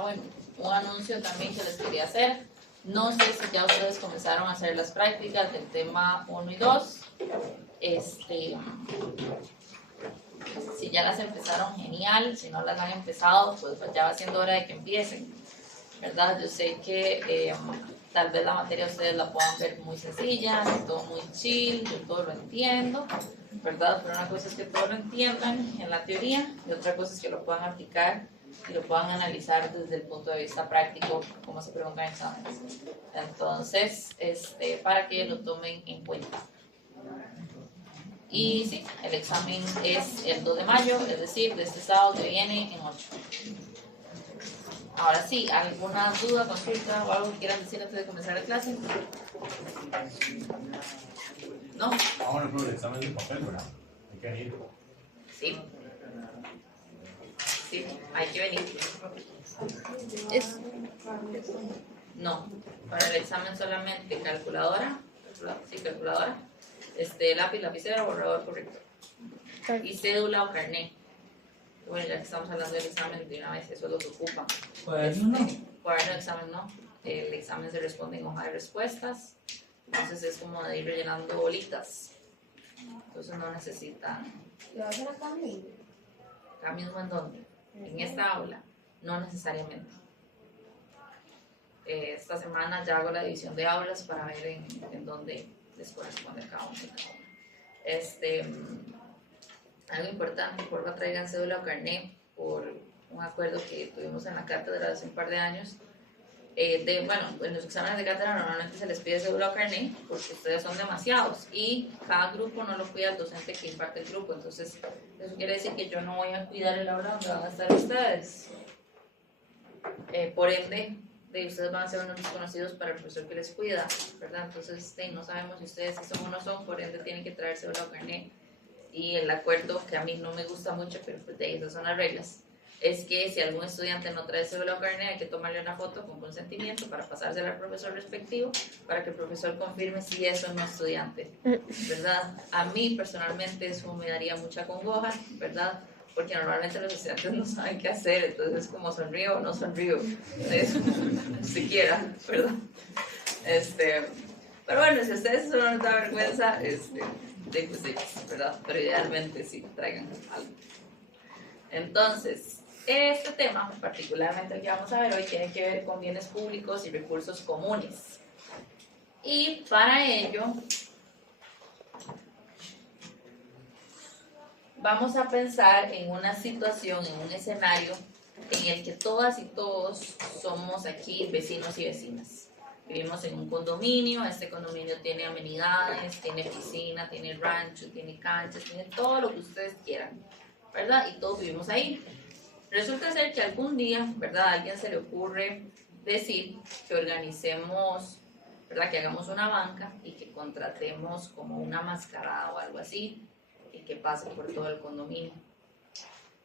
bueno, un anuncio también que les quería hacer. No sé si ya ustedes comenzaron a hacer las prácticas del tema 1 y 2. Si ya las empezaron, genial. Si no las han empezado, pues ya va siendo hora de que empiecen, ¿verdad? Yo sé que tal vez la materia ustedes la puedan ver muy sencilla, todo muy chill, yo todo lo entiendo, ¿verdad? Pero una cosa es que todo lo entiendan en la teoría y otra cosa es que lo puedan aplicar y lo puedan analizar desde el punto de vista práctico, como se preguntan en exámenes. Entonces, para que lo tomen en cuenta. Y sí, el examen es el 2 de mayo, es decir, de este sábado que viene en 8. Ahora sí, ¿alguna duda, consulta o algo que quieran decir antes de comenzar la clase? ¿No? Bueno, pero el examen es de papel, ¿verdad? Hay que venir. Sí. Sí, hay que venir. No, para el examen solamente calculadora, calculadora, lápiz, lapicero, borrador, corrector. Y cédula o carnet. Bueno, ya que estamos hablando del examen, de una vez eso los ocupa. ¿Cuaderno no? Cuaderno de examen no. El examen se responde en hoja de respuestas. Entonces es como de ir rellenando bolitas. Entonces no necesitan. ¿Lo hacen acá mismo? ¿Acá mismo en dónde? En esta aula. No necesariamente. Esta semana ya hago la división de aulas para ver en dónde les corresponde cada uno. Algo importante, por favor traigan cédula o carnet por un acuerdo que tuvimos en la cátedra hace un par de años. En los exámenes de cátedra normalmente se les pide cédula o carnet porque ustedes son demasiados y cada grupo no lo cuida el docente que imparte el grupo. Entonces, eso quiere decir que yo no voy a cuidar el aula donde van a estar ustedes. Por ende, ustedes van a ser unos desconocidos para el profesor que les cuida, ¿verdad? Entonces, no sabemos si ustedes si son o no son, por ende tienen que traer cédula o carnet. Y el acuerdo, que a mí no me gusta mucho, pero pues de esas son las reglas, es que si algún estudiante no trae cédula o carnet, hay que tomarle una foto con consentimiento para pasársela al profesor respectivo, para que el profesor confirme si eso es un estudiante, ¿verdad? A mí personalmente eso me daría mucha congoja, ¿verdad? Porque normalmente los estudiantes no saben qué hacer, entonces como sonrío o no sonrío, eso, ni siquiera, ¿verdad? Pero bueno, si a ustedes eso no les da vergüenza, pues, ¿verdad? Pero idealmente sí, traigan algo. Entonces, este tema, particularmente el que vamos a ver hoy, tiene que ver con bienes públicos y recursos comunes. Y para ello, vamos a pensar en una situación, en un escenario en el que todas y todos somos aquí vecinos y vecinas. Vivimos en un condominio, este condominio tiene amenidades, tiene piscina, tiene rancho, tiene canchas, tiene todo lo que ustedes quieran, ¿verdad? Y todos vivimos ahí. Resulta ser que algún día, ¿verdad? A alguien se le ocurre decir que organicemos, ¿verdad? Que hagamos una banca y que contratemos como una mascarada o algo así y que pase por todo el condominio.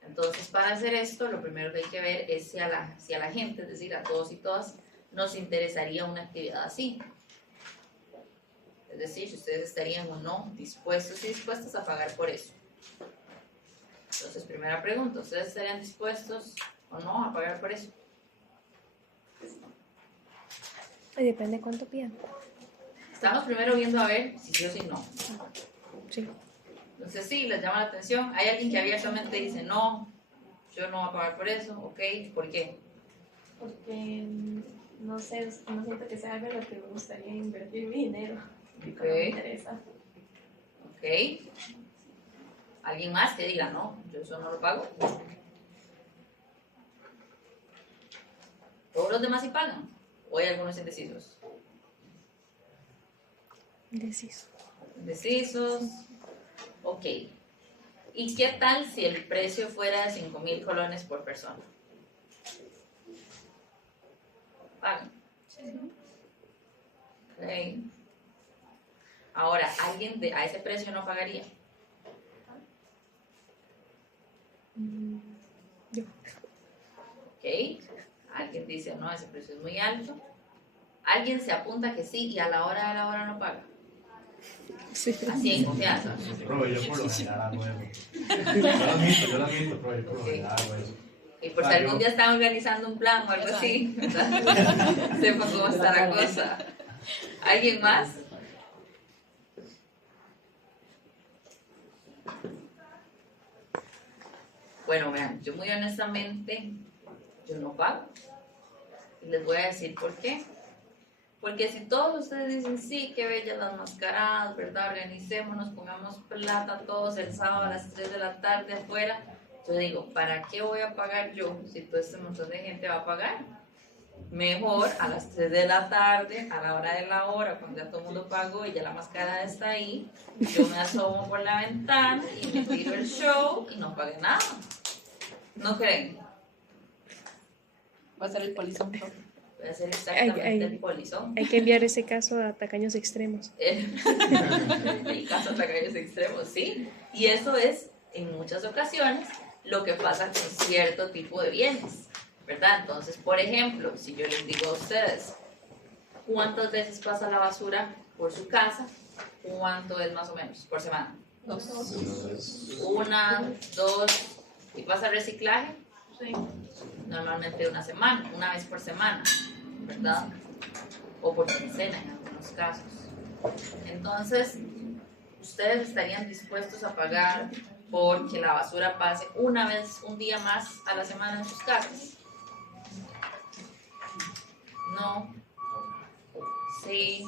Entonces, para hacer esto, lo primero que hay que ver es si a la gente, es decir, a todos y todas, nos interesaría una actividad así. Es decir, si ustedes estarían o no dispuestos y dispuestas a pagar por eso. Entonces, primera pregunta, ¿ustedes estarían dispuestos o no a pagar por eso? Depende cuánto pidan. Estamos primero viendo a ver si sí o si no. Sí. Entonces, sí, les llama la atención. Hay alguien que abiertamente dice, no, yo no voy a pagar por eso, ¿ok? ¿Por qué? Porque no sé, no siento que sea algo en lo que me gustaría invertir mi dinero. Ok. No me interesa. Ok. ¿Alguien más que diga, no, yo eso no lo pago? ¿Todos los demás sí pagan? ¿O hay algunos indecisos? Indecisos. Ok. ¿Y qué tal si el precio fuera de 5,000 colones por persona? Pagan. Ok. Ahora, ¿alguien a ese precio no pagaría? Yo. Ok. Alguien dice, no, ese precio es muy alto. Alguien se apunta que sí y a la hora no paga. Sí. Así en confianza. Profe, yo por lo general hago eso. Yo lo admito, profe, yo por lo general hago eso. Y por si algún día están organizando un plan o algo así, ¿verdad? Sepan cómo está la cosa. ¿Alguien más? Bueno, vean, yo muy honestamente, yo no pago. Y les voy a decir por qué. Porque si todos ustedes dicen, sí, qué bellas las mascaradas, ¿verdad? Organicémonos, pongamos plata todos el sábado a las 3 de la tarde afuera. Yo digo, ¿para qué voy a pagar yo si todo este montón de gente va a pagar? Mejor a las 3 de la tarde, a la hora de la hora, cuando ya todo el mundo pagó y ya la mascarada está ahí, yo me asomo por la ventana y me tiro el show y no pagué nada. ¿No creen? Va a ser el polizón. Voy a hacer exactamente el polizón. Hay que enviar ese caso a tacaños extremos. El caso de tacaños extremos, sí. Y eso es, en muchas ocasiones, lo que pasa con cierto tipo de bienes, ¿verdad? Entonces, por ejemplo, si yo les digo a ustedes, ¿cuántas veces pasa la basura por su casa? ¿Cuánto es más o menos por semana? 2. 1, 2, ¿y pasa reciclaje? Sí. Normalmente una vez por semana, ¿verdad? O por quincena en algunos casos. Entonces, ¿ustedes estarían dispuestos a pagar porque la basura pase un día más a la semana en sus casas? No. Sí.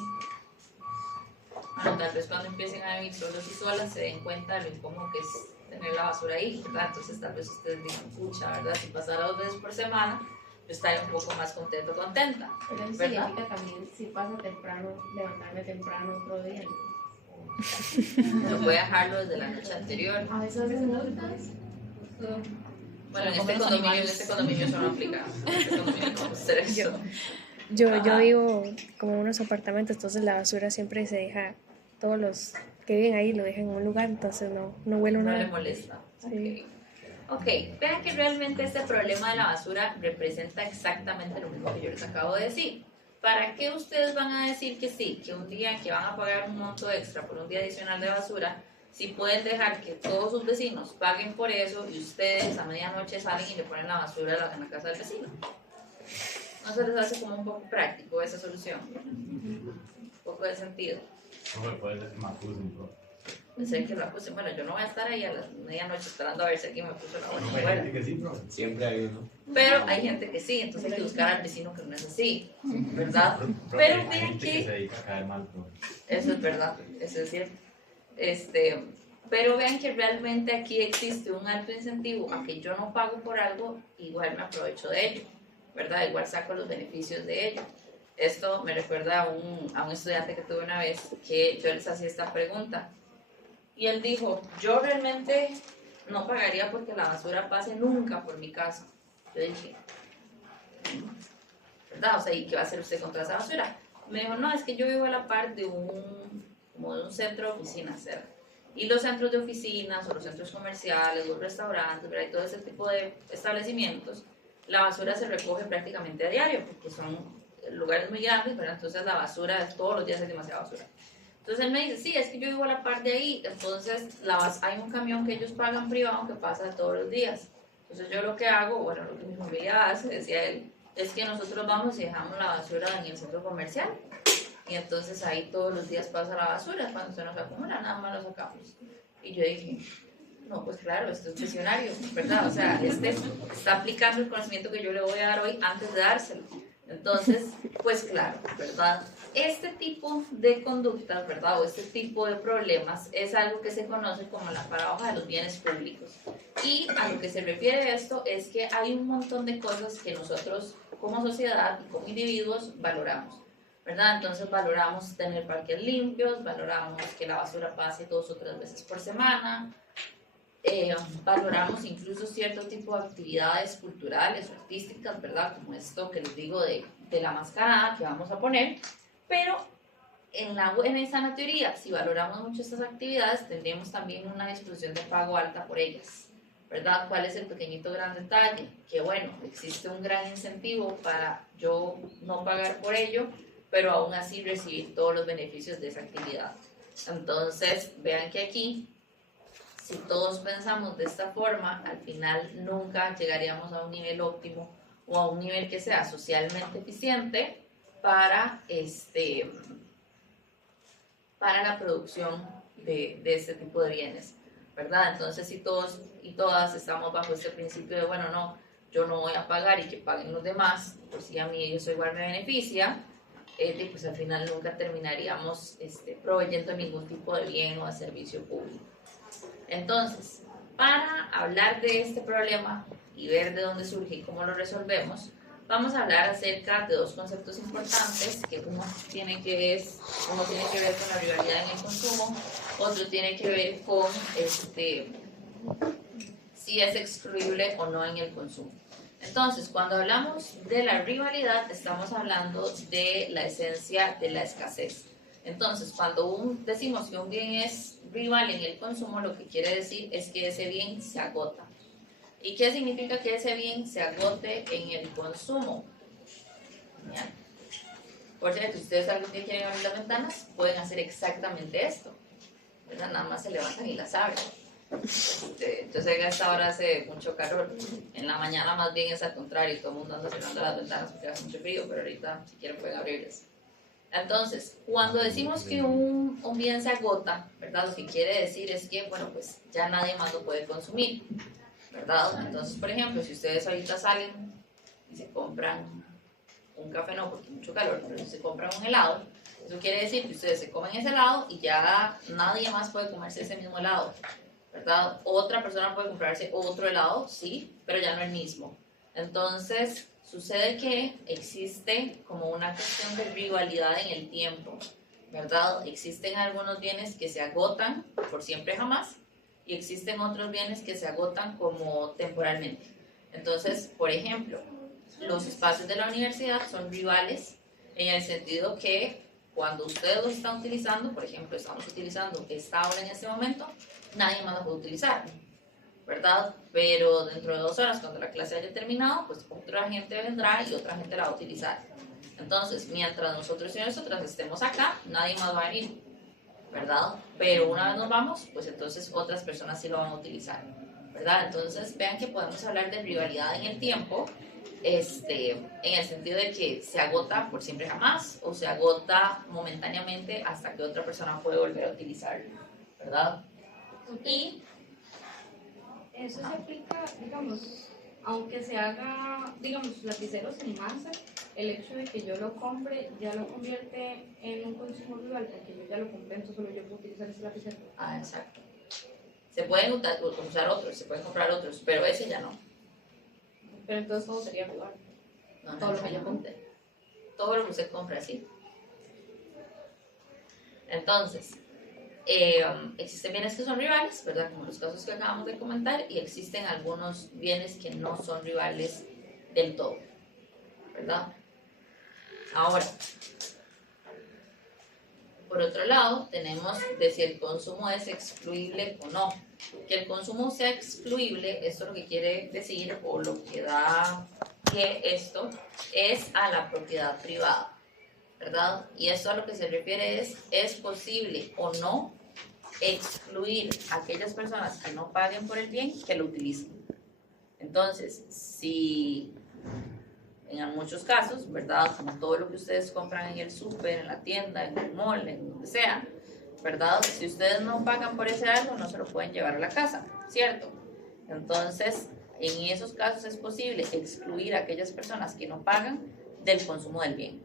Bueno, tal vez cuando empiecen a vivir solos y solas se den cuenta de lo incómodo que es tener la basura ahí, ¿verdad? Entonces tal vez ustedes digan, pucha, ¿verdad? Si pasara 2 veces por semana, yo estaría un poco más contento, contenta. Pero eso ¿Verdad? significa también, si pasa temprano, levantarme temprano otro día. Yo voy a dejarlo desde la noche anterior. A veces hacen multas. Bueno, en este condominio eso no aplica. En este condominio no podemos hacer eso. Yo vivo como en unos apartamentos, entonces la basura siempre se deja, todos los que viven ahí lo dejan en un lugar, entonces no huele No le nada. molesta. Sí. Ok, vean que realmente este problema de la basura representa exactamente lo mismo que yo les acabo de decir. ¿Para qué ustedes van a decir que sí, que un día que van a pagar un monto extra por un día adicional de basura, si pueden dejar que todos sus vecinos paguen por eso y ustedes a medianoche salen y le ponen la basura en la casa del vecino? ¿No se les hace como un poco práctico esa solución? Un poco de sentido. No me puedes decir más bro. Pensé que la puse, bueno, yo no voy a estar ahí a la medianoche esperando a ver si alguien me puso la No buena hay fuera. gente que sí, bro. Siempre hay uno. Pero hay gente que sí, entonces hay que buscar al vecino que no es así, ¿verdad? Bro, Pero hay vean gente que se que dedica a caer mal, bro. eso es verdad, eso es cierto. Pero vean que realmente aquí existe un alto incentivo a que yo no pago por algo, igual me aprovecho de ello, ¿verdad? Igual saco los beneficios de ello. Esto me recuerda a un estudiante que tuve una vez que yo les hacía esta pregunta. Y él dijo, yo realmente no pagaría porque la basura pase nunca por mi casa. Yo dije, ¿verdad? O sea, ¿y qué va a hacer usted contra esa basura? Me dijo, no, es que yo vivo a la par de como de un centro de oficinas cerca. Y los centros de oficinas o los centros comerciales, los restaurantes, ¿verdad? Y todo ese tipo de establecimientos, la basura se recoge prácticamente a diario porque son lugares muy grandes, ¿verdad? Entonces la basura, todos los días hay demasiada basura. Entonces él me dice, sí, es que yo vivo a la par de ahí, entonces hay un camión que ellos pagan privado que pasa todos los días. Entonces yo lo que hago, bueno, lo que mi familia hace, decía él, es que nosotros vamos y dejamos la basura en el centro comercial. Y entonces ahí todos los días pasa la basura, cuando se nos acumula, nada más lo sacamos. Y yo dije, no, pues claro, esto es visionario, ¿verdad? O sea, está aplicando el conocimiento que yo le voy a dar hoy antes de dárselo. Entonces, pues claro, ¿verdad? Este tipo de conductas, ¿verdad? O este tipo de problemas es algo que se conoce como la paradoja de los bienes públicos. Y a lo que se refiere esto es que hay un montón de cosas que nosotros como sociedad y como individuos valoramos, ¿verdad? Entonces valoramos tener parques limpios, valoramos que la basura pase 2 o 3 veces por semana, valoramos incluso cierto tipo de actividades culturales o artísticas, ¿verdad? Como esto que les digo de la mascarada que vamos a poner, pero en la buena y sana teoría, si valoramos mucho estas actividades, tendríamos también una disposición de pago alta por ellas, ¿verdad? ¿Cuál es el pequeñito gran detalle? Que bueno, existe un gran incentivo para yo no pagar por ello, pero aún así recibir todos los beneficios de esa actividad. Entonces, vean que aquí si todos pensamos de esta forma, al final nunca llegaríamos a un nivel óptimo o a un nivel que sea socialmente eficiente para, para la producción de este tipo de bienes, ¿verdad? Entonces, si todos y todas estamos bajo este principio de, bueno, no, yo no voy a pagar y que paguen los demás, pues si a mí eso igual me beneficia, pues al final nunca terminaríamos proveyendo ningún tipo de bien o de servicio público. Entonces, para hablar de este problema y ver de dónde surge y cómo lo resolvemos, vamos a hablar acerca de dos conceptos importantes, que uno tiene que ver con la rivalidad en el consumo, otro tiene que ver con si es excluible o no en el consumo. Entonces, cuando hablamos de la rivalidad, estamos hablando de la esencia de la escasez. Entonces, cuando decimos que un bien es rival en el consumo, lo que quiere decir es que ese bien se agota. ¿Y qué significa que ese bien se agote en el consumo? Bien. Por cierto, si ustedes algún día quieren abrir las ventanas, pueden hacer exactamente esto, ¿verdad? Nada más se levantan y las abren. Yo sé que a esta hora hace mucho calor, en la mañana más bien es al contrario, todo el mundo anda cerrando las ventanas porque hace mucho frío, pero ahorita si quieren pueden abrirlas. Entonces, cuando decimos que un bien se agota, ¿verdad? Lo que quiere decir es que, bueno, pues ya nadie más lo puede consumir, ¿verdad? Entonces, por ejemplo, si ustedes ahorita salen y se compran un café, no, porque hay mucho calor, pero si se compran un helado, eso quiere decir que ustedes se comen ese helado y ya nadie más puede comerse ese mismo helado, ¿verdad? Otra persona puede comprarse otro helado, sí, pero ya no el mismo. Entonces, sucede que existe como una cuestión de rivalidad en el tiempo, ¿verdad? Existen algunos bienes que se agotan por siempre jamás y existen otros bienes que se agotan como temporalmente. Entonces, por ejemplo, los espacios de la universidad son rivales en el sentido que cuando ustedes los están utilizando, por ejemplo, estamos utilizando esta hora en este momento, nadie más la puede utilizar, ¿verdad? Pero dentro de 2 horas, cuando la clase haya terminado, pues otra gente vendrá y otra gente la va a utilizar. Entonces, mientras nosotros y nosotras estemos acá, nadie más va a venir, ¿verdad? Pero una vez nos vamos, pues entonces otras personas sí lo van a utilizar, ¿verdad? Entonces, vean que podemos hablar de rivalidad en el tiempo, en el sentido de que se agota por siempre jamás o se agota momentáneamente hasta que otra persona puede volver a utilizarlo, ¿verdad? Y eso se aplica, digamos, aunque se haga, digamos, lapiceros en masa, el hecho de que yo lo compre ya lo convierte en un consumo rival, porque yo ya lo compré, entonces solo yo puedo utilizar ese lapicero. Ah, exacto. Se pueden usar otros, se pueden comprar otros, pero ese ya no. Pero entonces todo sería rival. No, Todo lo que yo compre. Todo lo que usted compra, sí. Entonces, existen bienes que son rivales, ¿verdad? Como los casos que acabamos de comentar, y existen algunos bienes que no son rivales del todo, ¿verdad? Ahora, por otro lado, tenemos de si el consumo es excluible o no. Que el consumo sea excluible, esto lo que quiere decir, o lo que da que esto es a la propiedad privada, ¿verdad? Y esto a lo que se refiere es posible o no excluir a aquellas personas que no paguen por el bien que lo utilicen. Entonces, si en muchos casos, ¿verdad? Como todo lo que ustedes compran en el súper, en la tienda, en el mall, en donde sea, ¿verdad? Si ustedes no pagan por ese algo, no se lo pueden llevar a la casa, ¿cierto? Entonces, en esos casos es posible excluir a aquellas personas que no pagan del consumo del bien.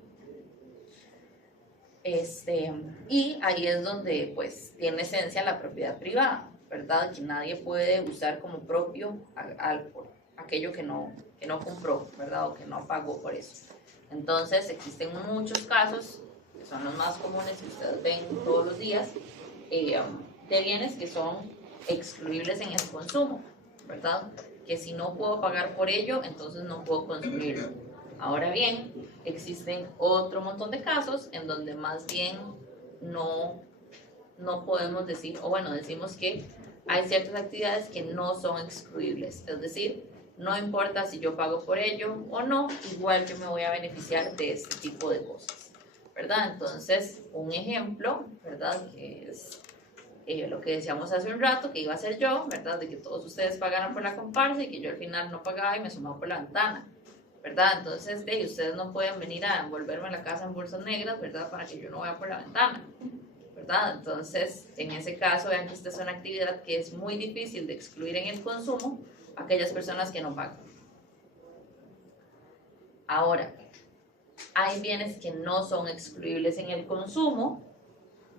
Y ahí es donde, pues, tiene esencia la propiedad privada, ¿verdad? Que nadie puede usar como propio aquello que no compró, ¿verdad? O que no pagó por eso. Entonces, existen muchos casos, que son los más comunes que ustedes ven todos los días, de bienes que son excluibles en el consumo, ¿verdad? Que si no puedo pagar por ello, entonces no puedo consumirlo. Ahora bien, existen otro montón de casos en donde más bien no podemos decir, o bueno, decimos que hay ciertas actividades que no son excluibles, es decir, no importa si yo pago por ello o no, igual yo me voy a beneficiar de este tipo de cosas, ¿verdad? Entonces, un ejemplo, ¿verdad? Que es lo que decíamos hace un rato, que iba a ser yo, ¿verdad? De que todos ustedes pagaran por la comparsa y que yo al final no pagaba y me sumaba por la ventana, ¿verdad? Entonces, ustedes no pueden venir a envolverme la casa en bolsas negras, ¿verdad? Para que yo no vaya por la ventana, ¿verdad? Entonces, en ese caso, vean que esta es una actividad que es muy difícil de excluir en el consumo a aquellas personas que no pagan. Ahora, hay bienes que no son excluibles en el consumo,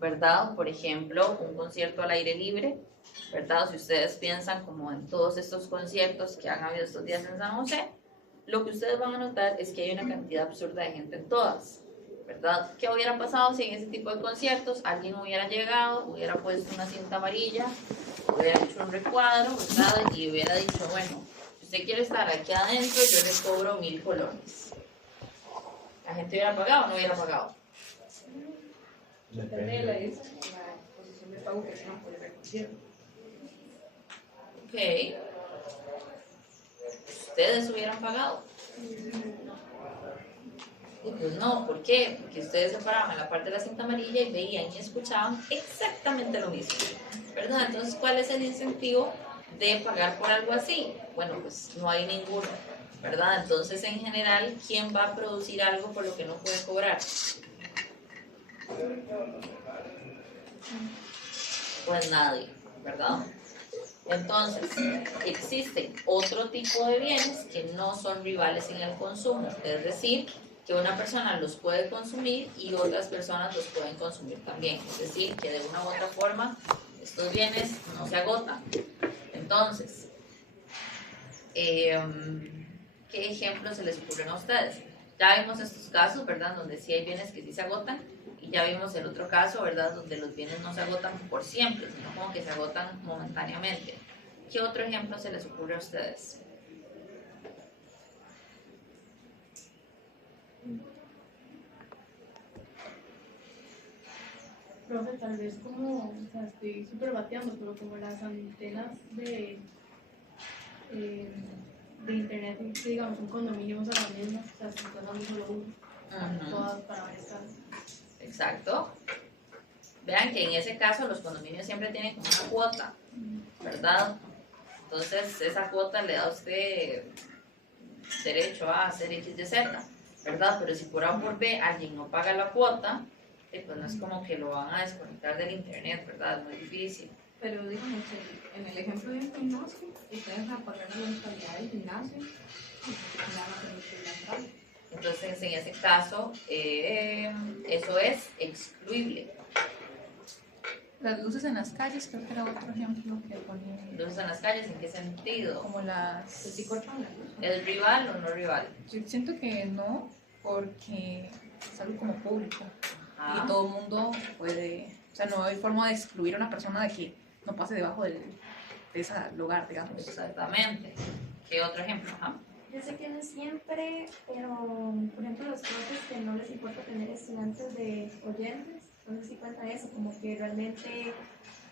¿verdad? Por ejemplo, un concierto al aire libre, ¿verdad? Si ustedes piensan como en todos estos conciertos que han habido estos días en San José, lo que ustedes van a notar es que hay una cantidad absurda de gente en todas, ¿verdad? ¿Qué hubiera pasado si en ese tipo de conciertos alguien hubiera llegado, hubiera puesto una cinta amarilla, hubiera hecho un recuadro, ¿verdad? Y hubiera dicho, bueno, si usted quiere estar aquí adentro, yo le cobro 1000 colones. ¿La gente hubiera pagado o no hubiera pagado? Depende de la posición de pago que tengan por el concierto. Ok. ¿Ustedes hubieran pagado? Y pues no, ¿por qué? Porque ustedes se paraban en la parte de la cinta amarilla y veían y escuchaban exactamente lo mismo, ¿verdad? Entonces, ¿cuál es el incentivo de pagar por algo así? Bueno, pues no hay ninguno, ¿verdad? Entonces, en general, ¿quién va a producir algo por lo que no puede cobrar? Pues nadie, ¿verdad? Entonces, existen otro tipo de bienes que no son rivales en el consumo, es decir, que una persona los puede consumir y otras personas los pueden consumir también, es decir, que de una u otra forma estos bienes no se agotan. Entonces, ¿qué ejemplos se les ocurren a ustedes? Ya vimos estos casos, ¿verdad?, donde sí hay bienes que sí se agotan, y ya vimos el otro caso, ¿verdad?, donde los bienes no se agotan por siempre, sino como que se agotan momentáneamente. ¿Qué otro ejemplo se les ocurre a ustedes? Profe, tal vez como, o sea, estoy súper bateando, pero como las antenas de internet, que digamos, un condominio usa las mismas, o sea, se está dando solo uno, todas para varias casas. Exacto. Vean que en ese caso los condominios siempre tienen como una cuota, ¿verdad? Entonces esa cuota le da a usted derecho a hacer X, Y, Z, ¿verdad? Pero si por A o por B alguien no paga la cuota, pues no es como que lo van a desconectar del internet, ¿verdad? Es muy difícil. Pero digamos, en el ejemplo de un gimnasio, ustedes van a pagar la mensualidad del gimnasio y van a tener que ir a entrar. Entonces, en ese caso, eso es excluible. Las luces en las calles, creo que era otro ejemplo que ponía. Luces en las calles, ¿en qué sentido? Como las... ¿Sí cortan la luz? ¿Es rival o no rival? Yo siento que no, porque es algo como público. Ah, Y todo el mundo puede... O sea, no hay forma de excluir a una persona de que no pase debajo de ese lugar, digamos. exactamente. ¿Qué otro ejemplo? Ajá. Yo sé que no siempre, pero por ejemplo los profes que no les importa tener estudiantes de oyentes, no sé si cuenta eso, como que realmente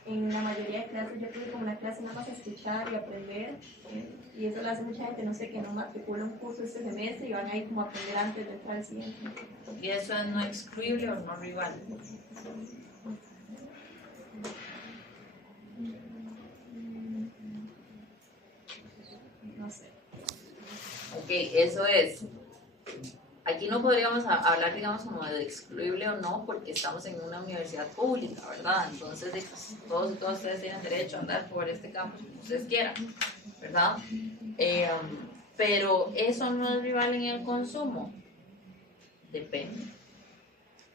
en la mayoría de clases yo tuve como una clase nada más a escuchar y aprender, y eso lo hace mucha gente, no sé, que no matricula un curso este semestre y van ahí como a aprender antes de entrar al siguiente. ¿Y eso es no excluible o no rival? No sé. Ok, eso es. Aquí no podríamos hablar, digamos, como de excluible o no, porque estamos en una universidad pública, ¿verdad? Entonces, pues, todos ustedes tienen derecho a andar por este campus como ustedes quieran, ¿verdad? Pero eso no es rival en el consumo. Depende,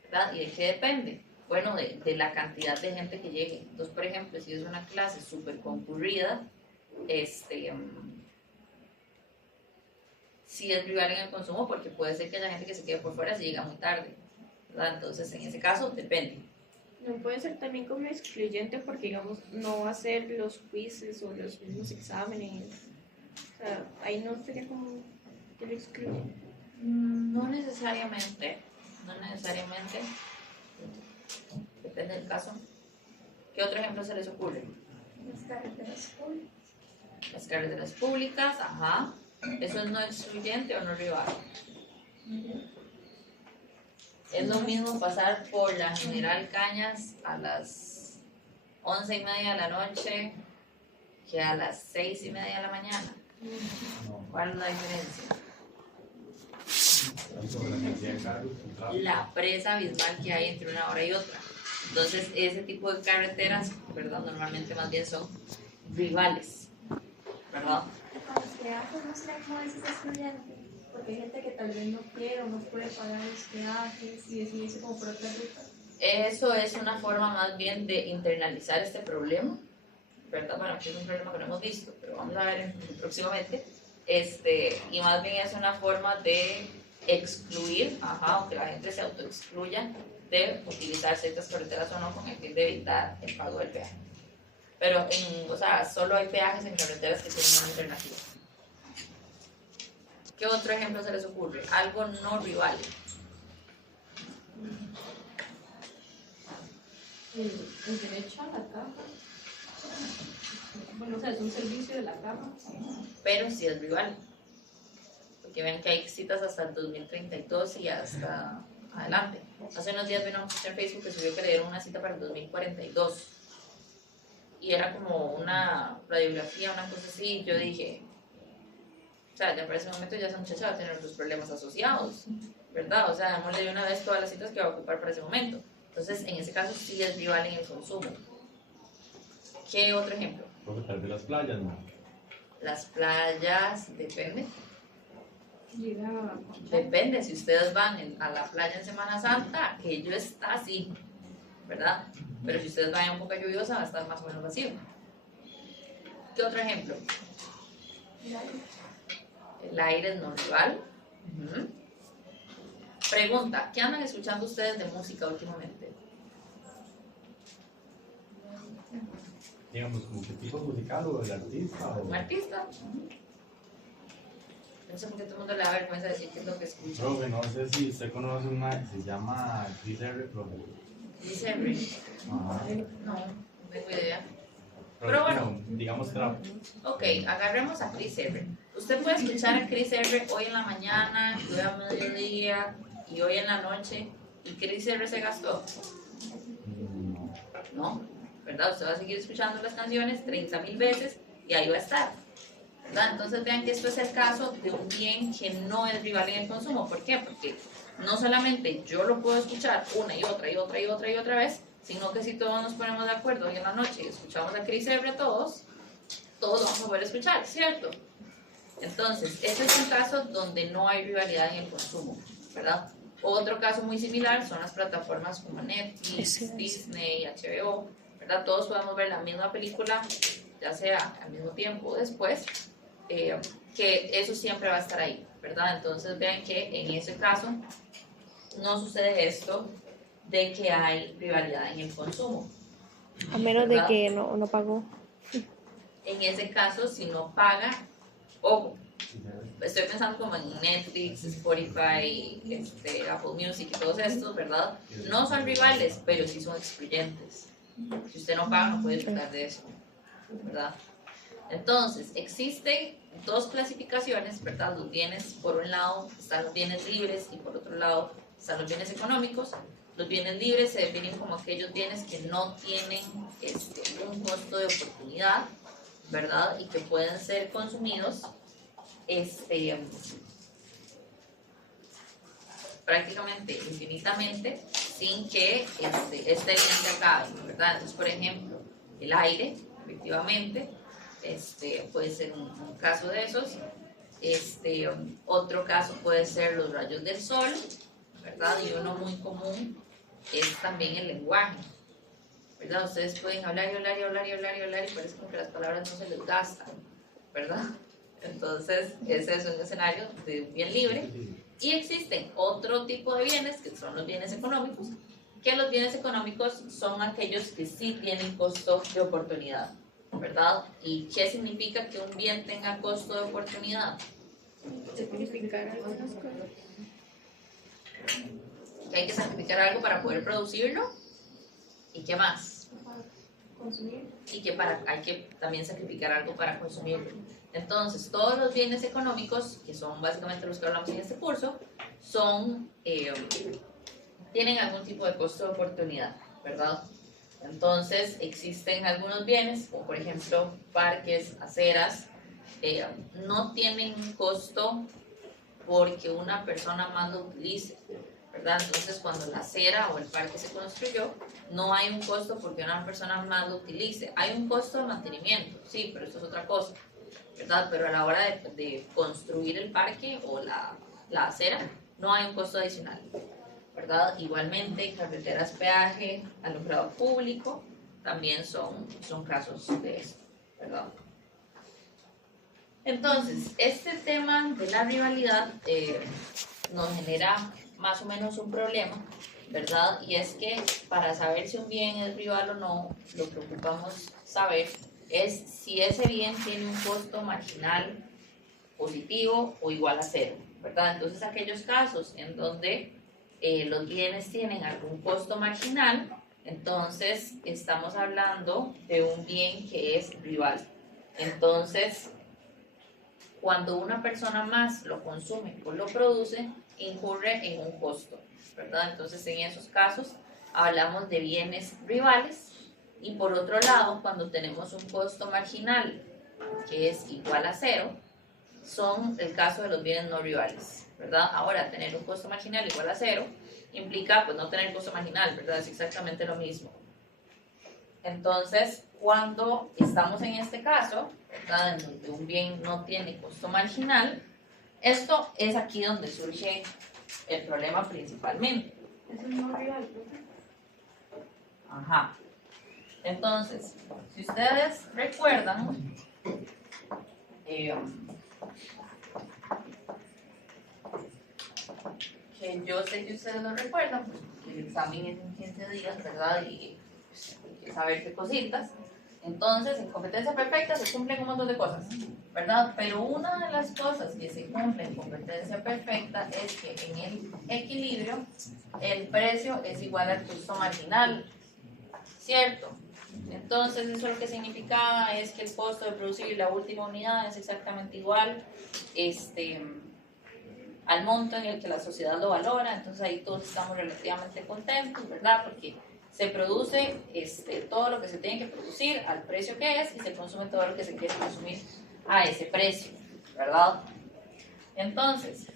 ¿verdad? ¿Y de qué depende? Bueno, de la cantidad de gente que llegue. Entonces, por ejemplo, si es una clase súper concurrida, sí es rival en el consumo, porque puede ser que haya gente que se quede por fuera si llega muy tarde, ¿verdad? Entonces, en ese caso, depende. No puede ser también como excluyente porque, digamos, no hacer los quizzes o los mismos exámenes. O sea, ahí no sería como que lo excluye. No necesariamente, no necesariamente. Depende del caso. ¿Qué otro ejemplo se les ocurre? Las carreteras públicas. Las carreteras públicas, ajá. ¿Eso es no excluyente o no rival? Es lo mismo pasar por la General Cañas a las 11:30 de la noche que a las 6:30 de la mañana. No, ¿Cuál es la diferencia? sobre la cantidad de carros y tráfico. La presa abismal que hay entre una hora y otra. Entonces, ese tipo de carreteras, ¿verdad? Normalmente más bien son rivales, ¿verdad? Con los peajes no será como dices excluyente, porque hay gente que tal vez no quiere o no puede pagar los peajes y decide irse como por otra ruta. Eso es una forma más bien de internalizar este problema, ¿verdad? Bueno, aquí es un problema que no hemos visto, pero vamos a ver próximamente. Y más bien es una forma de excluir, aunque la gente se autoexcluya de utilizar ciertas carreteras o no con el fin de evitar el pago del peaje. Pero, o sea, solo hay peajes en carreteras que tienen una alternativa. ¿Qué otro ejemplo se les ocurre? Algo no rival. El derecho a la caja. Bueno, o sea, es un servicio de la caja. Pero sí es rival. Porque ven que hay citas hasta el 2032 y hasta adelante. Hace unos días vi una muchacha en Facebook que subió que le dieron una cita para el 2042. Y era como una radiografía, una cosa así. Y yo dije, o sea, ya para ese momento ya esa muchacha va a tener otros problemas asociados, ¿verdad? O sea, démosle de una vez todas las citas que va a ocupar para ese momento. Entonces, en ese caso sí es rival en el consumo. ¿Qué otro ejemplo? Porque tal vez las playas, ¿no? Las playas, depende. Llega a Depende, si ustedes van a la playa en Semana Santa, aquello está así, ¿verdad? Pero si ustedes van en época lluviosa, va a estar más o menos vacío. ¿Qué otro ejemplo? El aire es no rival. Ujú. Pregunta, ¿qué andan escuchando ustedes de música últimamente? Digamos, como que tipo musical o el artista. O... ¿Un artista? No sé por qué todo el mundo le da vergüenza decir qué es lo que escucha. Profe, no sé si usted conoce un man, se llama Chris R, profe. Dice Henry. Ajá. No, no tengo idea. Pero Pero bueno. como, digamos trap. Ok, agarremos a Chris R. Usted puede escuchar a Chris R hoy en la mañana, y hoy a mediodía y hoy en la noche. ¿Y Chris R se gastó? No. No, ¿verdad? Usted va a seguir escuchando las canciones 30.000 veces y ahí va a estar, ¿verdad? Entonces vean que esto es el caso de un bien que no es rival en el consumo. ¿Por qué? Porque no solamente yo lo puedo escuchar una y otra y otra y otra y otra vez, sino que si todos nos ponemos de acuerdo hoy en la noche y escuchamos a Chris R todos vamos a poder escuchar, ¿cierto? Entonces, ese es un caso donde no hay rivalidad en el consumo, ¿verdad? Otro caso muy similar son las plataformas como Netflix, Disney, HBO, ¿verdad? Todos podemos ver la misma película, ya sea al mismo tiempo o después, que eso siempre va a estar ahí, ¿verdad? Entonces vean que en ese caso no sucede esto de que hay rivalidad en el consumo. A menos ¿verdad? de que no pagó. En ese caso, si no paga, ojo, estoy pensando como en Netflix, Spotify, Apple Music y todos estos, ¿verdad? No son rivales, pero sí son excluyentes. Si usted no paga, no puede disfrutar de eso, ¿verdad? Entonces, existen dos clasificaciones, ¿verdad? Los bienes, por un lado, están los bienes libres y por otro lado, están los bienes económicos. Los bienes libres se definen como aquellos bienes que no tienen un costo de oportunidad, ¿verdad? Y que pueden ser consumidos prácticamente infinitamente sin que este bien se acabe, ¿verdad? Entonces, por ejemplo, el aire, efectivamente, puede ser un caso de esos. Otro caso puede ser los rayos del sol, ¿verdad? Y uno muy común es también el lenguaje, ¿verdad? Ustedes pueden hablar y hablar y hablar y hablar y hablar y parece como que las palabras no se les gastan, ¿verdad? Entonces, ese es un escenario de bien libre. Y existen otro tipo de bienes, que son los bienes económicos, que los bienes económicos son aquellos que sí tienen costo de oportunidad, ¿verdad? ¿Y qué significa que un bien tenga costo de oportunidad? Sacrificar algunas cosas. Que hay que sacrificar algo para poder producirlo. ¿Y qué más? Consumir. Y que hay que también sacrificar algo para consumirlo. Entonces, todos los bienes económicos, que son básicamente los que hablamos en este curso, tienen algún tipo de costo de oportunidad, ¿verdad? Entonces, existen algunos bienes, como por ejemplo parques, aceras, no tienen un costo porque una persona más lo utilice, ¿verdad? Entonces, cuando la acera o el parque se construyó, no hay un costo porque una persona más lo utilice. Hay un costo de mantenimiento, sí, pero eso es otra cosa, ¿verdad? Pero a la hora de construir el parque o la acera, no hay un costo adicional, ¿verdad? Igualmente, carreteras, peaje, alumbrado público, también son casos de esto, ¿verdad? Entonces, este tema de la rivalidad nos genera más o menos un problema, ¿verdad? Y es que para saber si un bien es rival o no, lo que ocupamos saber es si ese bien tiene un costo marginal positivo o igual a cero, ¿verdad? Entonces, aquellos casos en donde los bienes tienen algún costo marginal, entonces estamos hablando de un bien que es rival. Entonces, cuando una persona más lo consume o lo produce, incurre en un costo, ¿verdad? Entonces, en esos casos hablamos de bienes rivales. Y por otro lado, cuando tenemos un costo marginal que es igual a cero, son el caso de los bienes no rivales, ¿verdad? Ahora, tener un costo marginal igual a cero implica pues no tener costo marginal, ¿verdad? Es exactamente lo mismo. Entonces, cuando estamos en este caso, ¿verdad?, en donde un bien no tiene costo marginal, esto es aquí donde surge el problema principalmente. Eso no es rival, profe. Ajá. Entonces, si ustedes recuerdan, que yo sé que ustedes lo recuerdan, pues, porque el examen es en 15 días, ¿verdad? Y pues, hay que saber qué cositas. Entonces, en competencia perfecta se cumplen un montón de cosas, ¿verdad? Pero una de las cosas que se cumple en competencia perfecta es que en el equilibrio el precio es igual al costo marginal, ¿cierto? Entonces, eso lo que significaba es que el costo de producir la última unidad es exactamente igual al monto en el que la sociedad lo valora. Entonces, ahí todos estamos relativamente contentos, ¿verdad? Porque se produce todo lo que se tiene que producir al precio que es y se consume todo lo que se quiere consumir a ese precio, ¿verdad? Entonces,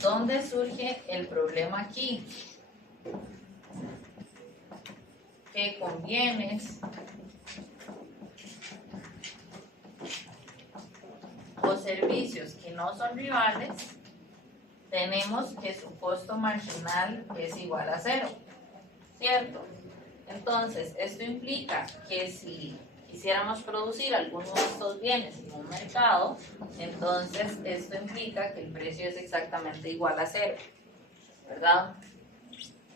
¿dónde surge el problema aquí? Que con bienes o servicios que no son rivales, tenemos que su costo marginal es igual a cero, ¿cierto? Entonces, esto implica que si quisiéramos producir algunos de estos bienes en un mercado, entonces esto implica que el precio es exactamente igual a cero, ¿verdad?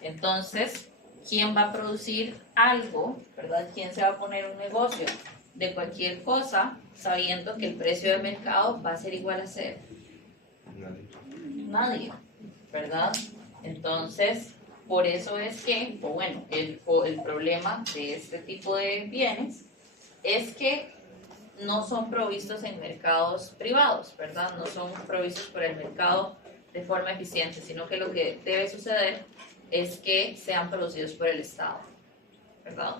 Entonces, ¿quién va a producir algo, verdad? ¿Quién se va a poner un negocio de cualquier cosa sabiendo que el precio del mercado va a ser igual a cero? Nadie, ¿verdad? Entonces, por eso es que, o bueno, el problema de este tipo de bienes es que no son provistos en mercados privados, ¿verdad? No son provistos por el mercado de forma eficiente, sino que lo que debe suceder es que sean producidos por el Estado, ¿verdad?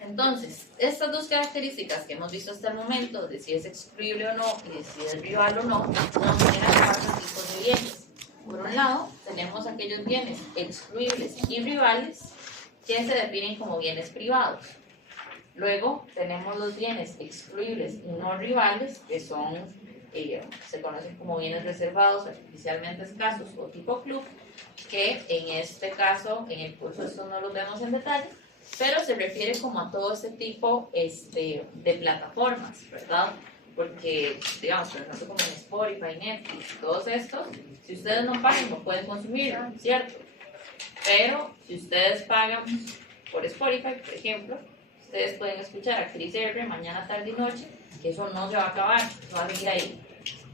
Entonces, estas dos características que hemos visto hasta el momento, de si es excluible o no y de si es rival o no, nos generan cuatro tipos de bienes. Por un lado, tenemos aquellos bienes excluibles y rivales que se definen como bienes privados. Luego, tenemos los bienes excluibles y no rivales, que son se conocen como bienes reservados, artificialmente escasos o tipo club, que en este caso, en el curso esto no los vemos en detalle, pero se refiere como a todo este tipo de plataformas, ¿verdad? Porque, digamos, por ejemplo, como en Spotify, Netflix, todos estos, si ustedes no pagan, no pueden consumirlo, ¿cierto? Pero si ustedes pagan por Spotify, por ejemplo, ustedes pueden escuchar a Chris R mañana, tarde y noche, que eso no se va a acabar, eso va a seguir ahí.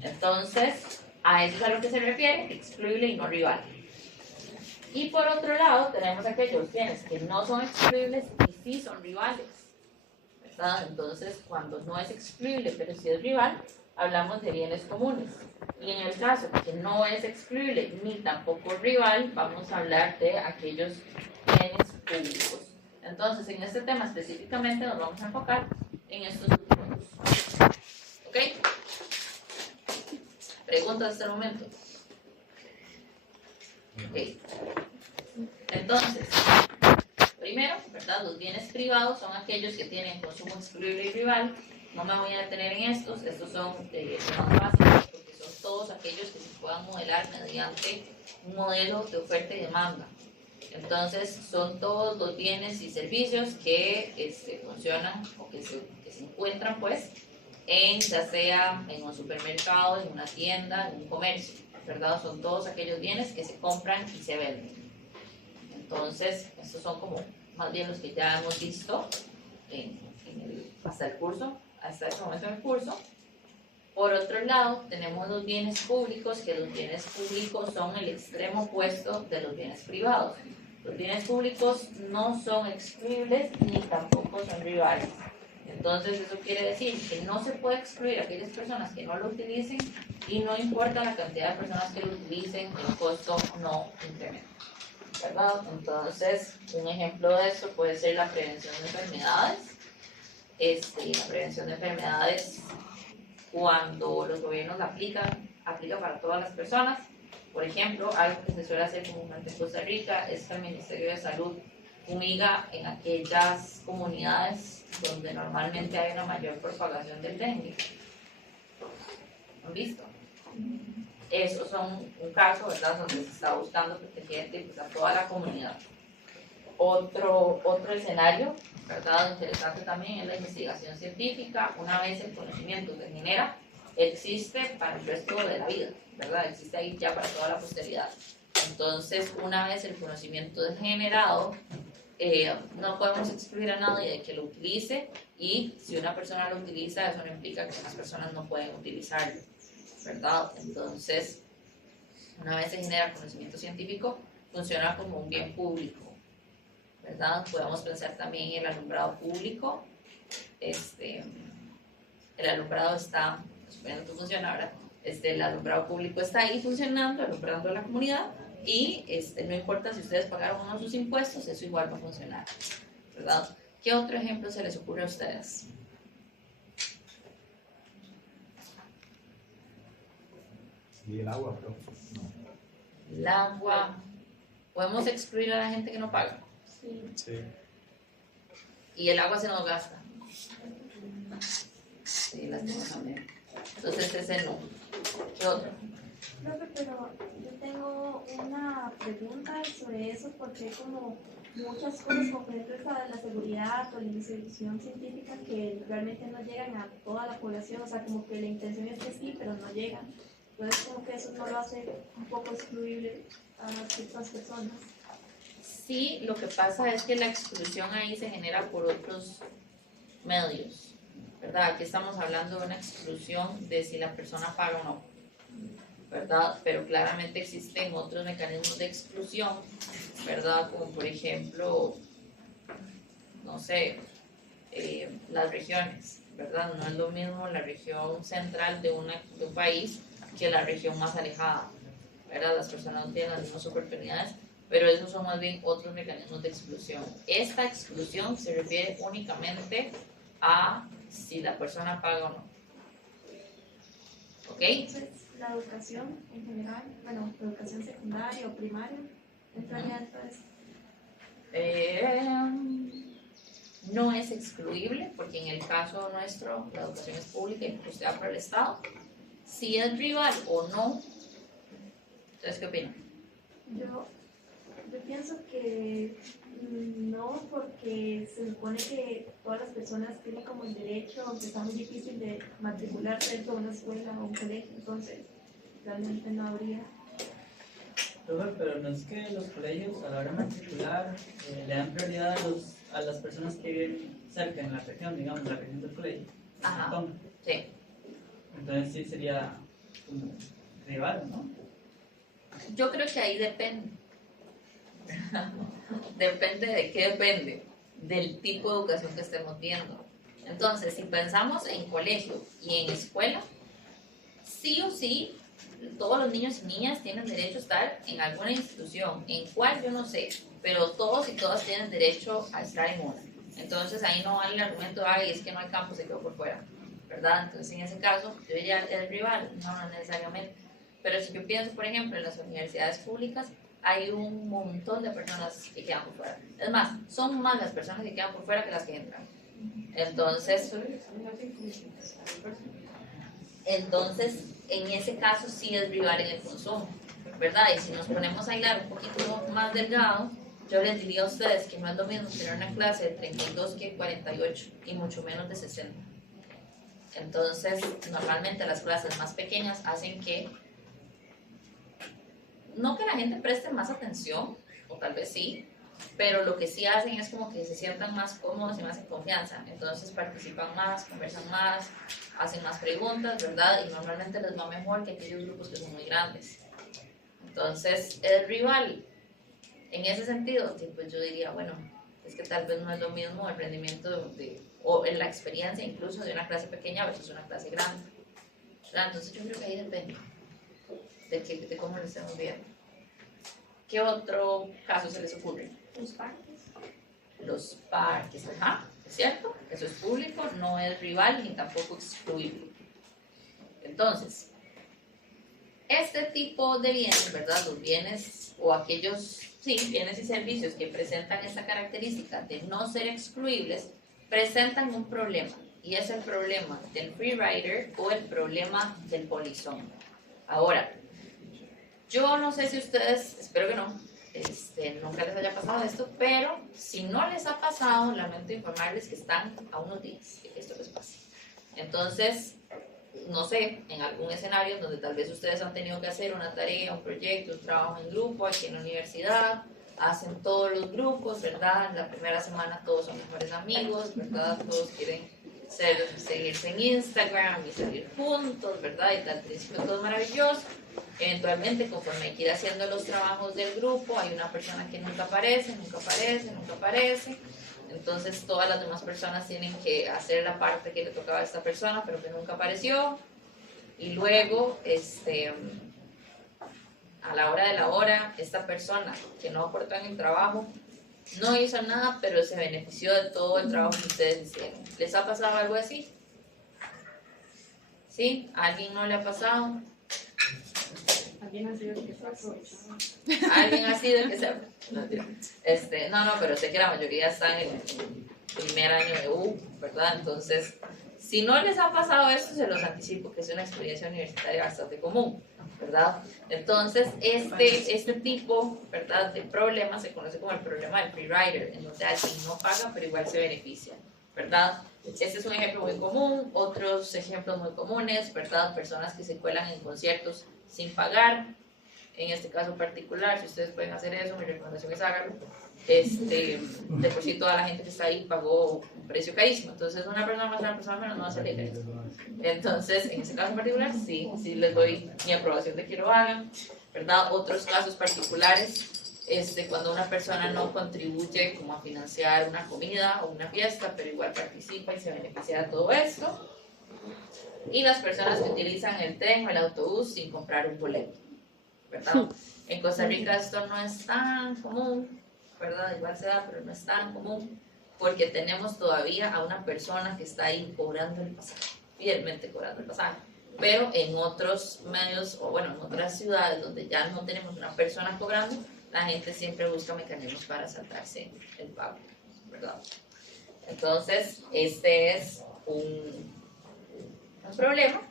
Entonces, a eso es a lo que se refiere, excluible y no rival. Y por otro lado, tenemos aquellos bienes que no son excluibles y sí son rivales, ¿verdad? Entonces, cuando no es excluible, pero sí es rival, hablamos de bienes comunes. Y en el caso que no es excluible ni tampoco rival, vamos a hablar de aquellos bienes públicos. Entonces, en este tema específicamente nos vamos a enfocar en estos puntos. ¿Ok? ¿Preguntas hasta el momento? Ok. Entonces, primero, ¿verdad? Los bienes privados son aquellos que tienen consumo excluible y rival. No me voy a detener en estos son más básicos porque son todos aquellos que se puedan modelar mediante un modelo de oferta y demanda. Entonces, son todos los bienes y servicios que funcionan o que se encuentran, pues, ya sea en un supermercado, en una tienda, en un comercio, ¿verdad? Son todos aquellos bienes que se compran y se venden. Entonces, estos son como más bien los que ya hemos visto hasta ese momento en el curso. Por otro lado, tenemos los bienes públicos, que los bienes públicos son el extremo opuesto de los bienes privados. Los bienes públicos no son excluibles ni tampoco son rivales. Entonces, eso quiere decir que no se puede excluir a aquellas personas que no lo utilicen y no importa la cantidad de personas que lo utilicen, el costo no incrementa, ¿verdad? Entonces, un ejemplo de esto puede ser la prevención de enfermedades. La prevención de enfermedades, cuando los gobiernos aplica para todas las personas. Por ejemplo, algo que se suele hacer comúnmente en Costa Rica es que el Ministerio de Salud fumiga en aquellas comunidades donde normalmente hay una mayor propagación del dengue. ¿Han visto? Esos son un caso, ¿verdad?, donde se está buscando proteger a toda la comunidad. Otro escenario, ¿verdad?, interesante también es la investigación científica. Una vez el conocimiento se genera, existe para el resto de la vida, ¿verdad? Existe ahí ya para toda la posteridad. Entonces, una vez el conocimiento es generado, no podemos excluir a nadie de que lo utilice, y si una persona lo utiliza, eso no implica que más personas no pueden utilizarlo, ¿verdad? Entonces, una vez se genera conocimiento científico, funciona como un bien público, ¿verdad? Podemos pensar también en el alumbrado público. El alumbrado está, suponiendo que funciona ahora, el alumbrado público está ahí funcionando, alumbrando a la comunidad, y no importa si ustedes pagaron o no sus impuestos, eso igual va a funcionar, ¿verdad? ¿Qué otro ejemplo se les ocurre a ustedes? Y el agua, pero no. El agua. ¿Podemos excluir a la gente que no paga? Sí. Y el agua se nos gasta. Sí, lastimosamente. Entonces ese no. ¿Qué otro? Profe, pero yo tengo una pregunta sobre eso, porque hay como muchas cosas concretas a la seguridad o la investigación científica que realmente no llegan a toda la población, o sea, como que la intención es que sí, pero no llegan. Entonces, como que eso no lo hace un poco excluible a ciertas personas. Sí, lo que pasa es que la exclusión ahí se genera por otros medios, ¿verdad? Aquí estamos hablando de una exclusión de si la persona paga o no, ¿verdad? Pero claramente existen otros mecanismos de exclusión, ¿verdad? Como por ejemplo, no sé, las regiones, ¿verdad? No es lo mismo la región central de un país que la región más alejada, ¿verdad? Las personas no tienen las mismas oportunidades, pero esos son más bien otros mecanismos de exclusión. Esta exclusión se refiere únicamente a si la persona paga o no. ¿Ok? Entonces, la educación en general, bueno, educación secundaria o primaria, entraría entonces. No es excluible, porque en el caso nuestro la educación es pública y costeada por el Estado. Si es rival o no, ¿ustedes qué opinan? Yo pienso que no, porque se supone que todas las personas tienen como el derecho, aunque está muy difícil de matricularse dentro de una escuela o un colegio, entonces realmente no habría. Pero no es que los colegios a la hora de matricular le dan prioridad a las personas que viven cerca en la región, digamos, la región del colegio. Ajá, sí. Entonces sí sería como rival, ¿no? Yo creo que ahí depende. Depende de qué depende, del tipo de educación que estemos viendo. Entonces, si pensamos en colegio y en escuela, sí o sí, todos los niños y niñas tienen derecho a estar en alguna institución, en cuál yo no sé, pero todos y todas tienen derecho a estar en una. Entonces ahí no vale el argumento, ay, es que no hay campo, se quedó por fuera, ¿verdad? Entonces en ese caso, yo diría, ¿es rival? No, no necesariamente. Pero si yo pienso, por ejemplo, en las universidades públicas, hay un montón de personas que quedan por fuera. Es más, son más las personas que quedan por fuera que las que entran. Entonces, en ese caso sí es rival en el consumo, ¿verdad? Y si nos ponemos a hilar un poquito más delgado, yo les diría a ustedes que no es lo mismo tener una clase de 32 que 48 y mucho menos de 60. Entonces, normalmente las clases más pequeñas hacen que, no que la gente preste más atención, o tal vez sí, pero lo que sí hacen es como que se sientan más cómodos y más en confianza. Entonces participan más, conversan más, hacen más preguntas, ¿verdad? Y normalmente les va mejor que aquellos grupos que son muy grandes. Entonces, el rival, en ese sentido, pues yo diría, bueno, es que tal vez no es lo mismo el rendimiento o en la experiencia incluso de una clase pequeña versus una clase grande, ¿verdad? Entonces yo creo que ahí depende de cómo lo estemos viendo. ¿Qué otro caso se les ocurre? Los parques. Los parques, ajá, ¿es cierto? Eso es público, no es rival ni tampoco excluible. Entonces, este tipo de bienes, ¿verdad? Los bienes o aquellos, sí, bienes y servicios que presentan esta característica de no ser excluibles, presentan un problema, y es el problema del free rider o el problema del polizón. Ahora, yo no sé si ustedes, espero que no, nunca les haya pasado esto, pero si no les ha pasado, lamento informarles que están a unos días de que esto les pase. Entonces, no sé, en algún escenario donde tal vez ustedes han tenido que hacer una tarea, un proyecto, un trabajo en grupo aquí en la universidad, hacen todos los grupos, ¿verdad? La primera semana todos son mejores amigos, ¿verdad? Todos quieren seguirse en Instagram y salir juntos, ¿verdad? Y al principio todo es maravilloso. Eventualmente, conforme hay que ir haciendo los trabajos del grupo, hay una persona que nunca aparece, nunca aparece, nunca aparece. Entonces todas las demás personas tienen que hacer la parte que le tocaba a esta persona, pero que nunca apareció. Y luego, a la hora de la hora, esta persona que no aportó en el trabajo, no hizo nada, pero se benefició de todo el trabajo que ustedes hicieron. ¿Les ha pasado algo así? ¿Sí? ¿A alguien no le ha pasado? Alguien ha sido que se aprovechado. ¿Alguien ha sido el que se no, pero sé que la mayoría está en el primer año de U, ¿verdad? Entonces, si no les ha pasado esto, se los anticipo que es una experiencia universitaria bastante común, ¿verdad? Entonces, este tipo, ¿verdad?, de problema se conoce como el problema del free rider, en donde alguien no paga, pero igual se beneficia, ¿verdad? Este es un ejemplo muy común. Otros ejemplos muy comunes, ¿verdad? Personas que se cuelan en conciertos sin pagar. En este caso particular, si ustedes pueden hacer eso, mi recomendación es háganlo. De por sí toda la gente que está ahí pagó un precio carísimo. Entonces una persona más, una persona menos no va a salir gratis. Entonces, en este caso particular, sí les doy mi aprobación de que lo hagan, ¿verdad? Otros casos particulares, cuando una persona no contribuye como a financiar una comida o una fiesta, pero igual participa y se beneficia de todo esto. Y las personas que utilizan el tren o el autobús sin comprar un boleto, ¿verdad? En Costa Rica esto no es tan común, ¿verdad? Igual se da, pero no es tan común, porque tenemos todavía a una persona que está ahí cobrando el pasaje, fielmente cobrando el pasaje. Pero en otros medios, o bueno, en otras ciudades donde ya no tenemos una persona cobrando, la gente siempre busca mecanismos para saltarse el pago, ¿verdad? Entonces, este es un problema,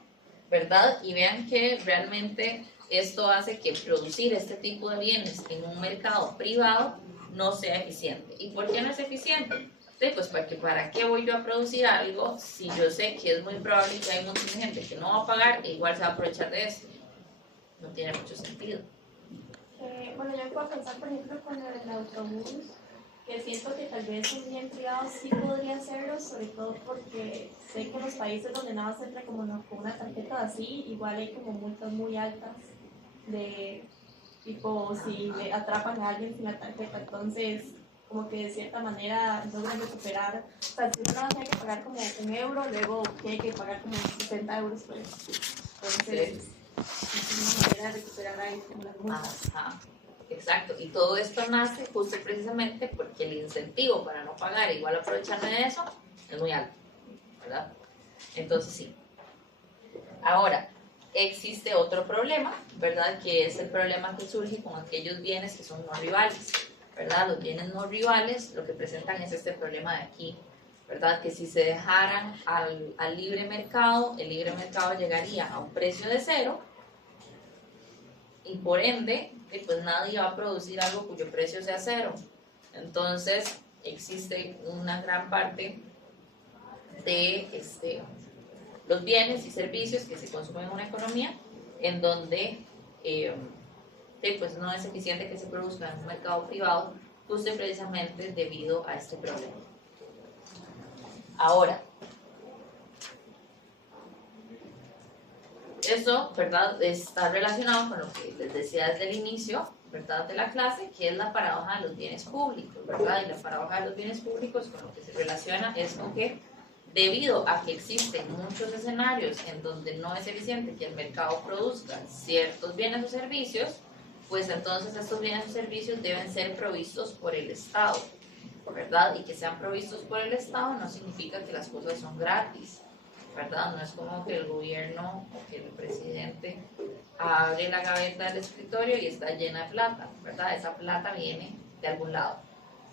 ¿verdad? Y vean que realmente esto hace que producir este tipo de bienes en un mercado privado no sea eficiente. ¿Y por qué no es eficiente? Sí, pues porque ¿para qué voy yo a producir algo si yo sé que es muy probable que hay un montón de gente que no va a pagar e igual se va a aprovechar de esto? No tiene mucho sentido. Bueno, yo puedo pensar, por ejemplo, con el autobús, que siento que tal vez un bien privado sí podría hacerlo, sobre todo porque sé que en los países donde nada más entra como con una tarjeta así, igual hay como multas muy altas de tipo si le atrapan a alguien sin la tarjeta, entonces como que de cierta manera logran recuperar, o sea, si uno tiene que pagar como €1, luego tiene que pagar como 60 euros por eso. Entonces, es una manera de recuperar ahí como las multas. Ajá, exacto. Y todo esto nace justo precisamente porque el incentivo para no pagar e igual aprovecharme de eso es muy alto, ¿verdad? Entonces sí. Ahora, existe otro problema, ¿verdad? Que es el problema que surge con aquellos bienes que son no rivales, ¿verdad? Los bienes no rivales lo que presentan es este problema de aquí, ¿verdad? Que si se dejaran al libre mercado, el libre mercado llegaría a un precio de cero y por ende, pues nadie va a producir algo cuyo precio sea cero. Entonces, existe una gran parte de los bienes y servicios que se consumen en una economía en donde pues no es eficiente que se produzca en un mercado privado justo y precisamente debido a este problema. Ahora, eso, ¿verdad?, está relacionado con lo que les decía desde el inicio, ¿verdad?, de la clase, que es la paradoja de los bienes públicos, ¿verdad? Y la paradoja de los bienes públicos con lo que se relaciona es con que debido a que existen muchos escenarios en donde no es eficiente que el mercado produzca ciertos bienes o servicios, pues entonces estos bienes o servicios deben ser provistos por el Estado, ¿verdad? Y que sean provistos por el Estado no significa que las cosas son gratis, ¿verdad? No es como que el gobierno o que el presidente abre la gaveta del escritorio y está llena de plata, ¿verdad? Esa plata viene de algún lado.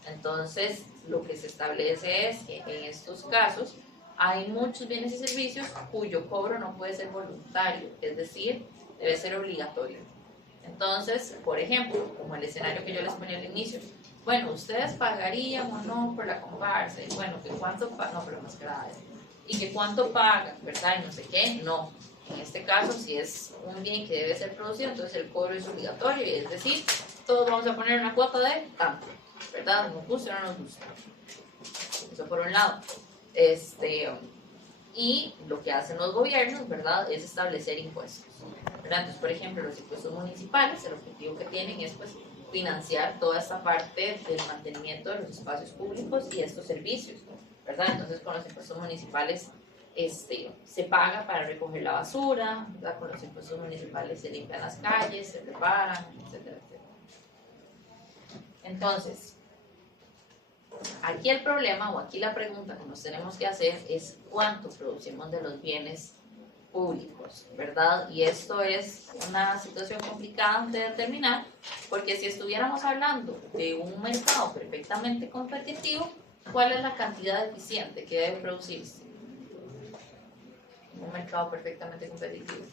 Entonces, lo que se establece es que en estos casos hay muchos bienes y servicios cuyo cobro no puede ser voluntario, es decir, debe ser obligatorio. Entonces, por ejemplo, como el escenario que yo les ponía al inicio, bueno, ¿ustedes pagarían o no por la comparsa? Y bueno, ¿que cuánto pagan? No, pero más que nada, ¿y que cuánto pagan? ¿Verdad? Y no sé qué, no. En este caso, si es un bien que debe ser producido, entonces el cobro es obligatorio, y es decir, todos vamos a poner una cuota de tanto, ¿verdad? Nos gusta o no nos gusta. Eso por un lado. Y lo que hacen los gobiernos, ¿verdad?, es establecer impuestos, ¿verdad? Entonces, por ejemplo, los impuestos municipales, el objetivo que tienen es, pues, financiar toda esta parte del mantenimiento de los espacios públicos y estos servicios, ¿verdad? Entonces, con los impuestos municipales se paga para recoger la basura, ¿verdad? Con los impuestos municipales se limpian las calles, se reparan, etcétera, etcétera. Entonces, aquí el problema o aquí la pregunta que nos tenemos que hacer es cuánto producimos de los bienes públicos, ¿verdad? Y esto es una situación complicada de determinar, porque si estuviéramos hablando de un mercado perfectamente competitivo, ¿cuál es la cantidad eficiente que debe producirse? Un mercado perfectamente competitivo.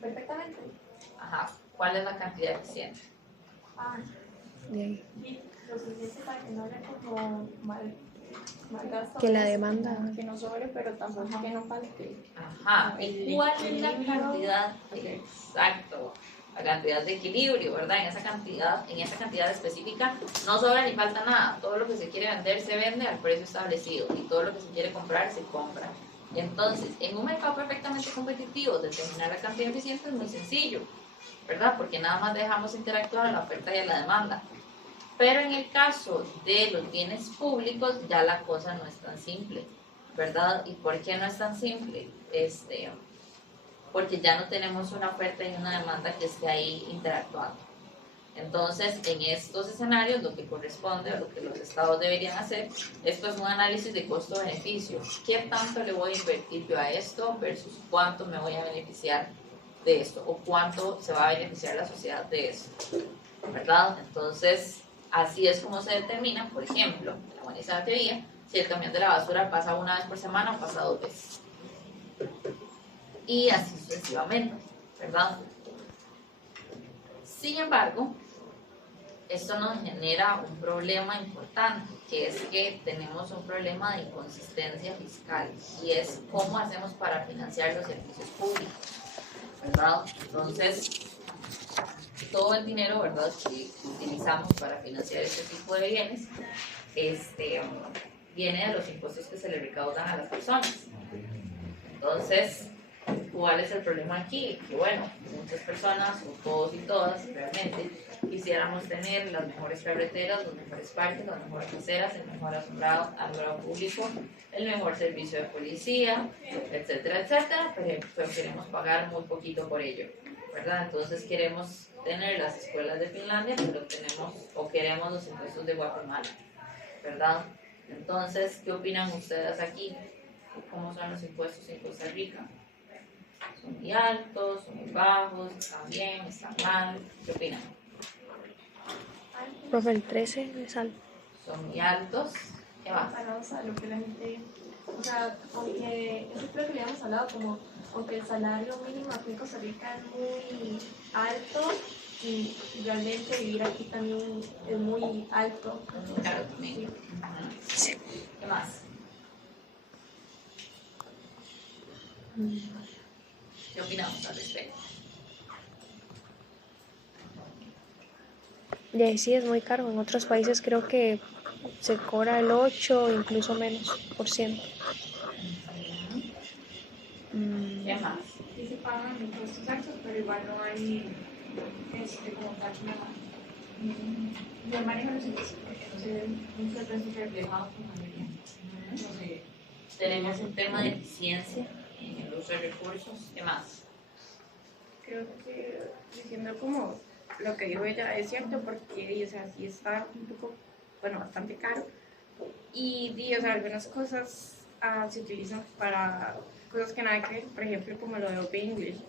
Perfectamente. Ajá. ¿Cuál es la cantidad eficiente? Sí, lo suficiente para que no haya como mal gasto. Que la demanda. Que no sobre, pero tampoco que no falte. Ajá. ¿Y cuál es la cantidad? Exacto. La cantidad de equilibrio, ¿verdad? En esa cantidad específica no sobra ni falta nada. Todo lo que se quiere vender se vende al precio establecido y todo lo que se quiere comprar se compra. Entonces, en un mercado perfectamente competitivo, determinar la cantidad eficiente es muy sencillo, ¿verdad? Porque nada más dejamos interactuar a la oferta y a la demanda. Pero en el caso de los bienes públicos ya la cosa no es tan simple, ¿verdad? ¿Y por qué no es tan simple? Porque ya no tenemos una oferta y una demanda que esté ahí interactuando. Entonces, en estos escenarios, lo que corresponde o lo que los estados deberían hacer es pues un análisis de costo-beneficio. ¿Qué tanto le voy a invertir yo a esto versus cuánto me voy a beneficiar de esto o cuánto se va a beneficiar la sociedad de esto, ¿verdad? Entonces, así es como se determina, por ejemplo, la buenísima teoría, si el camión de la basura pasa una vez por semana o pasa 2 veces. Y así sucesivamente, ¿verdad? Sin embargo, esto nos genera un problema importante, que es que tenemos un problema de inconsistencia fiscal, y es cómo hacemos para financiar los servicios públicos, ¿verdad? Entonces, todo el dinero, ¿verdad?, que utilizamos para financiar este tipo de bienes, viene de los impuestos que se le recaudan a las personas. Entonces, ¿cuál es el problema aquí? Que bueno, muchas personas, o todos y todas, realmente quisiéramos tener las mejores carreteras, los mejores parques, las mejores aceras, el mejor alumbrado público, el mejor servicio de policía, etcétera, etcétera, pero queremos pagar muy poquito por ello, ¿verdad? Entonces queremos tener las escuelas de Finlandia, pero tenemos o queremos los impuestos de Guatemala, ¿verdad? Entonces, ¿qué opinan ustedes aquí? ¿Cómo son los impuestos en Costa Rica? ¿Son muy altos, son muy bajos, están bien, están mal? ¿Qué opinan? Profe, el 13 es alto. Son muy altos. ¿Qué más? Comparados a lo que la gente, o sea, aunque, eso creo que le habíamos hablado, como, aunque el salario mínimo aquí en Costa Rica es muy alto, y realmente vivir aquí también es muy alto. Muy caro también. Sí. Ujú. ¿Qué más? ¿Qué opinamos al respecto? Y sí, es muy caro. En otros países creo que se cobra el 8 incluso menos por ciento. ¿Qué más? Sí se pagan impuestos altos, pero igual no hay como tal no manejo los ingresos, porque no se ven muchas veces reflejados con mayoría. No sé. Tenemos un tema de eficiencia en el uso de recursos. ¿Qué más? Creo que diciendo como lo que dijo ella es cierto, porque o sea, sí está un poco, bueno, bastante caro. Y o sea, algunas cosas se utilizan para cosas que nada que ver, por ejemplo, como lo de Open English.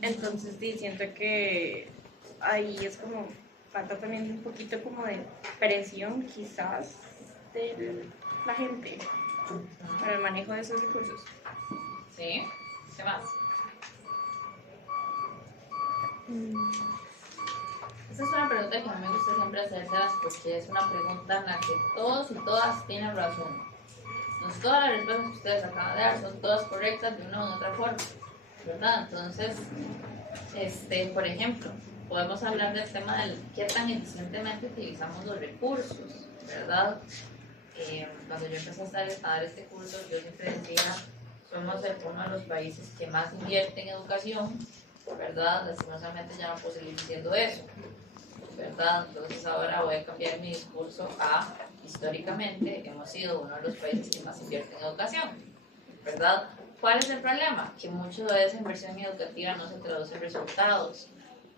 Entonces, siento que ahí es como, falta también un poquito como de presión quizás de la gente para el manejo de esos recursos. ¿Sí? ¿Qué más? Esa es una pregunta que a mí me gusta siempre hacérselas porque es una pregunta en la que todos y todas tienen razón. No todas las respuestas que ustedes acaban de dar son todas correctas de una u otra forma, ¿verdad? Entonces, por ejemplo, podemos hablar del tema del qué tan eficientemente utilizamos los recursos, ¿verdad? Cuando yo empecé a dar este curso, yo siempre decía, somos uno de los países que más invierte en educación, ¿verdad? Lastimosamente ya no puedo seguir diciendo eso, ¿verdad? Entonces ahora voy a cambiar mi discurso a, históricamente, hemos sido uno de los países que más invierte en educación, ¿verdad? ¿Cuál es el problema? Que mucho de esa inversión educativa no se traduce en resultados,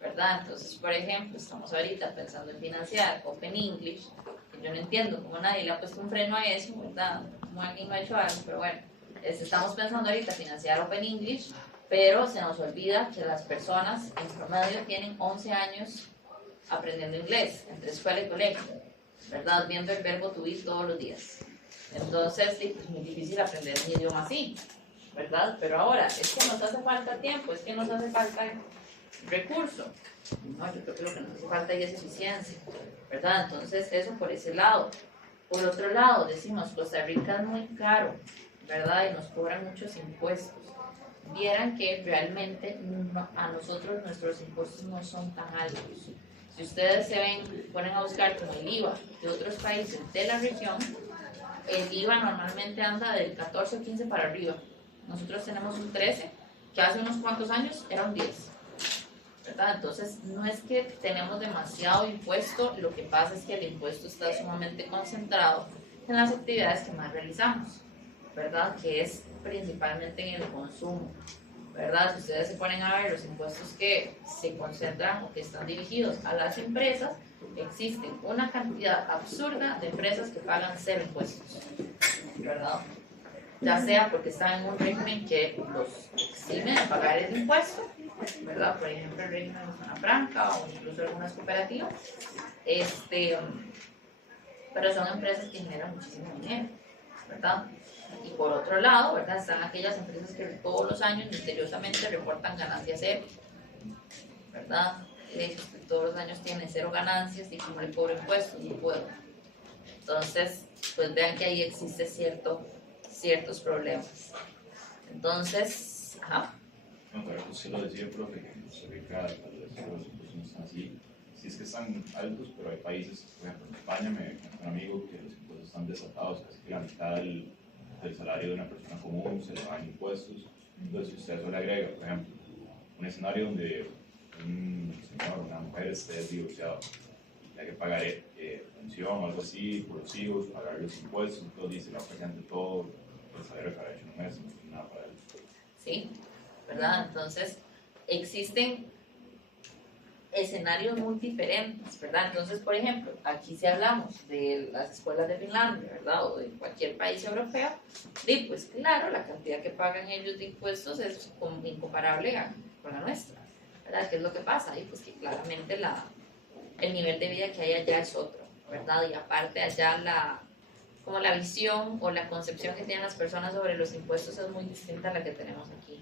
¿verdad? Entonces, por ejemplo, estamos ahorita pensando en financiar Open English, que yo no entiendo cómo nadie le ha puesto un freno a eso, ¿verdad? Como alguien no ha hecho algo, pero bueno, estamos pensando ahorita financiar Open English, pero se nos olvida que las personas en promedio tienen 11 años aprendiendo inglés, entre escuela y colegio, ¿verdad? Viendo el verbo to be todos los días. Entonces, sí, es muy difícil aprender un idioma así, ¿verdad? Pero ahora, es que nos hace falta tiempo, es que nos hace falta recurso. No, yo creo que lo que nos hace falta ahí es eficiencia, ¿verdad? Entonces, eso por ese lado. Por otro lado, decimos, Costa Rica es muy caro, ¿verdad? Y nos cobran muchos impuestos. Vieran que realmente a nosotros nuestros impuestos no son tan altos. Si ustedes ponen a buscar como el IVA de otros países de la región, el IVA normalmente anda del 14 o 15 para arriba. Nosotros tenemos un 13, que hace unos cuantos años era un 10, ¿verdad? Entonces, no es que tenemos demasiado impuesto, lo que pasa es que el impuesto está sumamente concentrado en las actividades que más realizamos, ¿verdad? Que es principalmente en el consumo, ¿verdad? Si ustedes se ponen a ver los impuestos que se concentran o que están dirigidos a las empresas, existen una cantidad absurda de empresas que pagan 0 impuestos, ¿verdad? Ya sea porque están en un régimen que los exime de pagar el impuesto, ¿verdad? Por ejemplo, el régimen de zona franca o incluso algunas cooperativas, pero son empresas que generan muchísimo dinero, ¿verdad? Y por otro lado, ¿verdad? Están aquellas empresas que todos los años misteriosamente reportan ganancias cero, ¿verdad? Todos los años tienen 0 ganancias y como le cobro impuestos, no puedo. Entonces, pues vean que ahí existe ciertos problemas. Entonces, No, pero usted lo decía, profe, que en Costa Rica tal vez los impuestos no están así. Sí es que están altos, pero hay países, por ejemplo en España me contó un amigo que los impuestos están desatados, casi que la mitad del salario de una persona común se le va en impuestos. Entonces, si usted a eso le agrega, por ejemplo, un escenario donde un señor o una mujer esté divorciado, hay que pagar pensión o algo así por los hijos, pagar los impuestos, entonces dice la presente todo el salario que ha hecho en un mes, no tiene nada para él. ¿Sí? ¿Verdad? Entonces, existen escenarios muy diferentes, ¿verdad? Entonces, por ejemplo, aquí si hablamos de las escuelas de Finlandia, ¿verdad? O de cualquier país europeo, y pues claro, la cantidad que pagan ellos de impuestos es incomparable con la nuestra, ¿verdad? ¿Qué es lo que pasa? Y pues que claramente el nivel de vida que hay allá es otro, ¿verdad? Y aparte allá como la visión o la concepción que tienen las personas sobre los impuestos es muy distinta a la que tenemos aquí,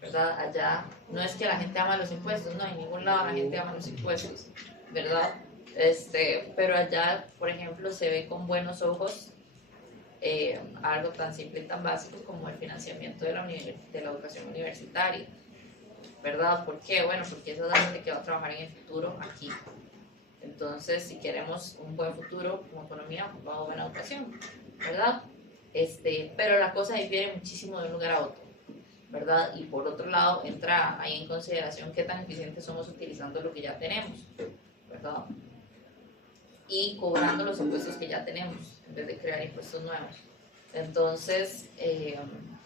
¿verdad? Allá no es que la gente ama los impuestos, no, en ningún lado la gente ama los impuestos, ¿verdad? Pero allá, por ejemplo, se ve con buenos ojos algo tan simple y tan básico como el financiamiento de la educación universitaria, ¿verdad? ¿Por qué? Bueno, porque esa es la gente que va a trabajar en el futuro aquí. Entonces, si queremos un buen futuro como economía, pues vamos a buena educación, ¿verdad? Pero la cosa difiere muchísimo de un lugar a otro, ¿verdad? Y por otro lado, entra ahí en consideración qué tan eficientes somos utilizando lo que ya tenemos, ¿verdad? Y cobrando los impuestos que ya tenemos, en vez de crear impuestos nuevos. Entonces,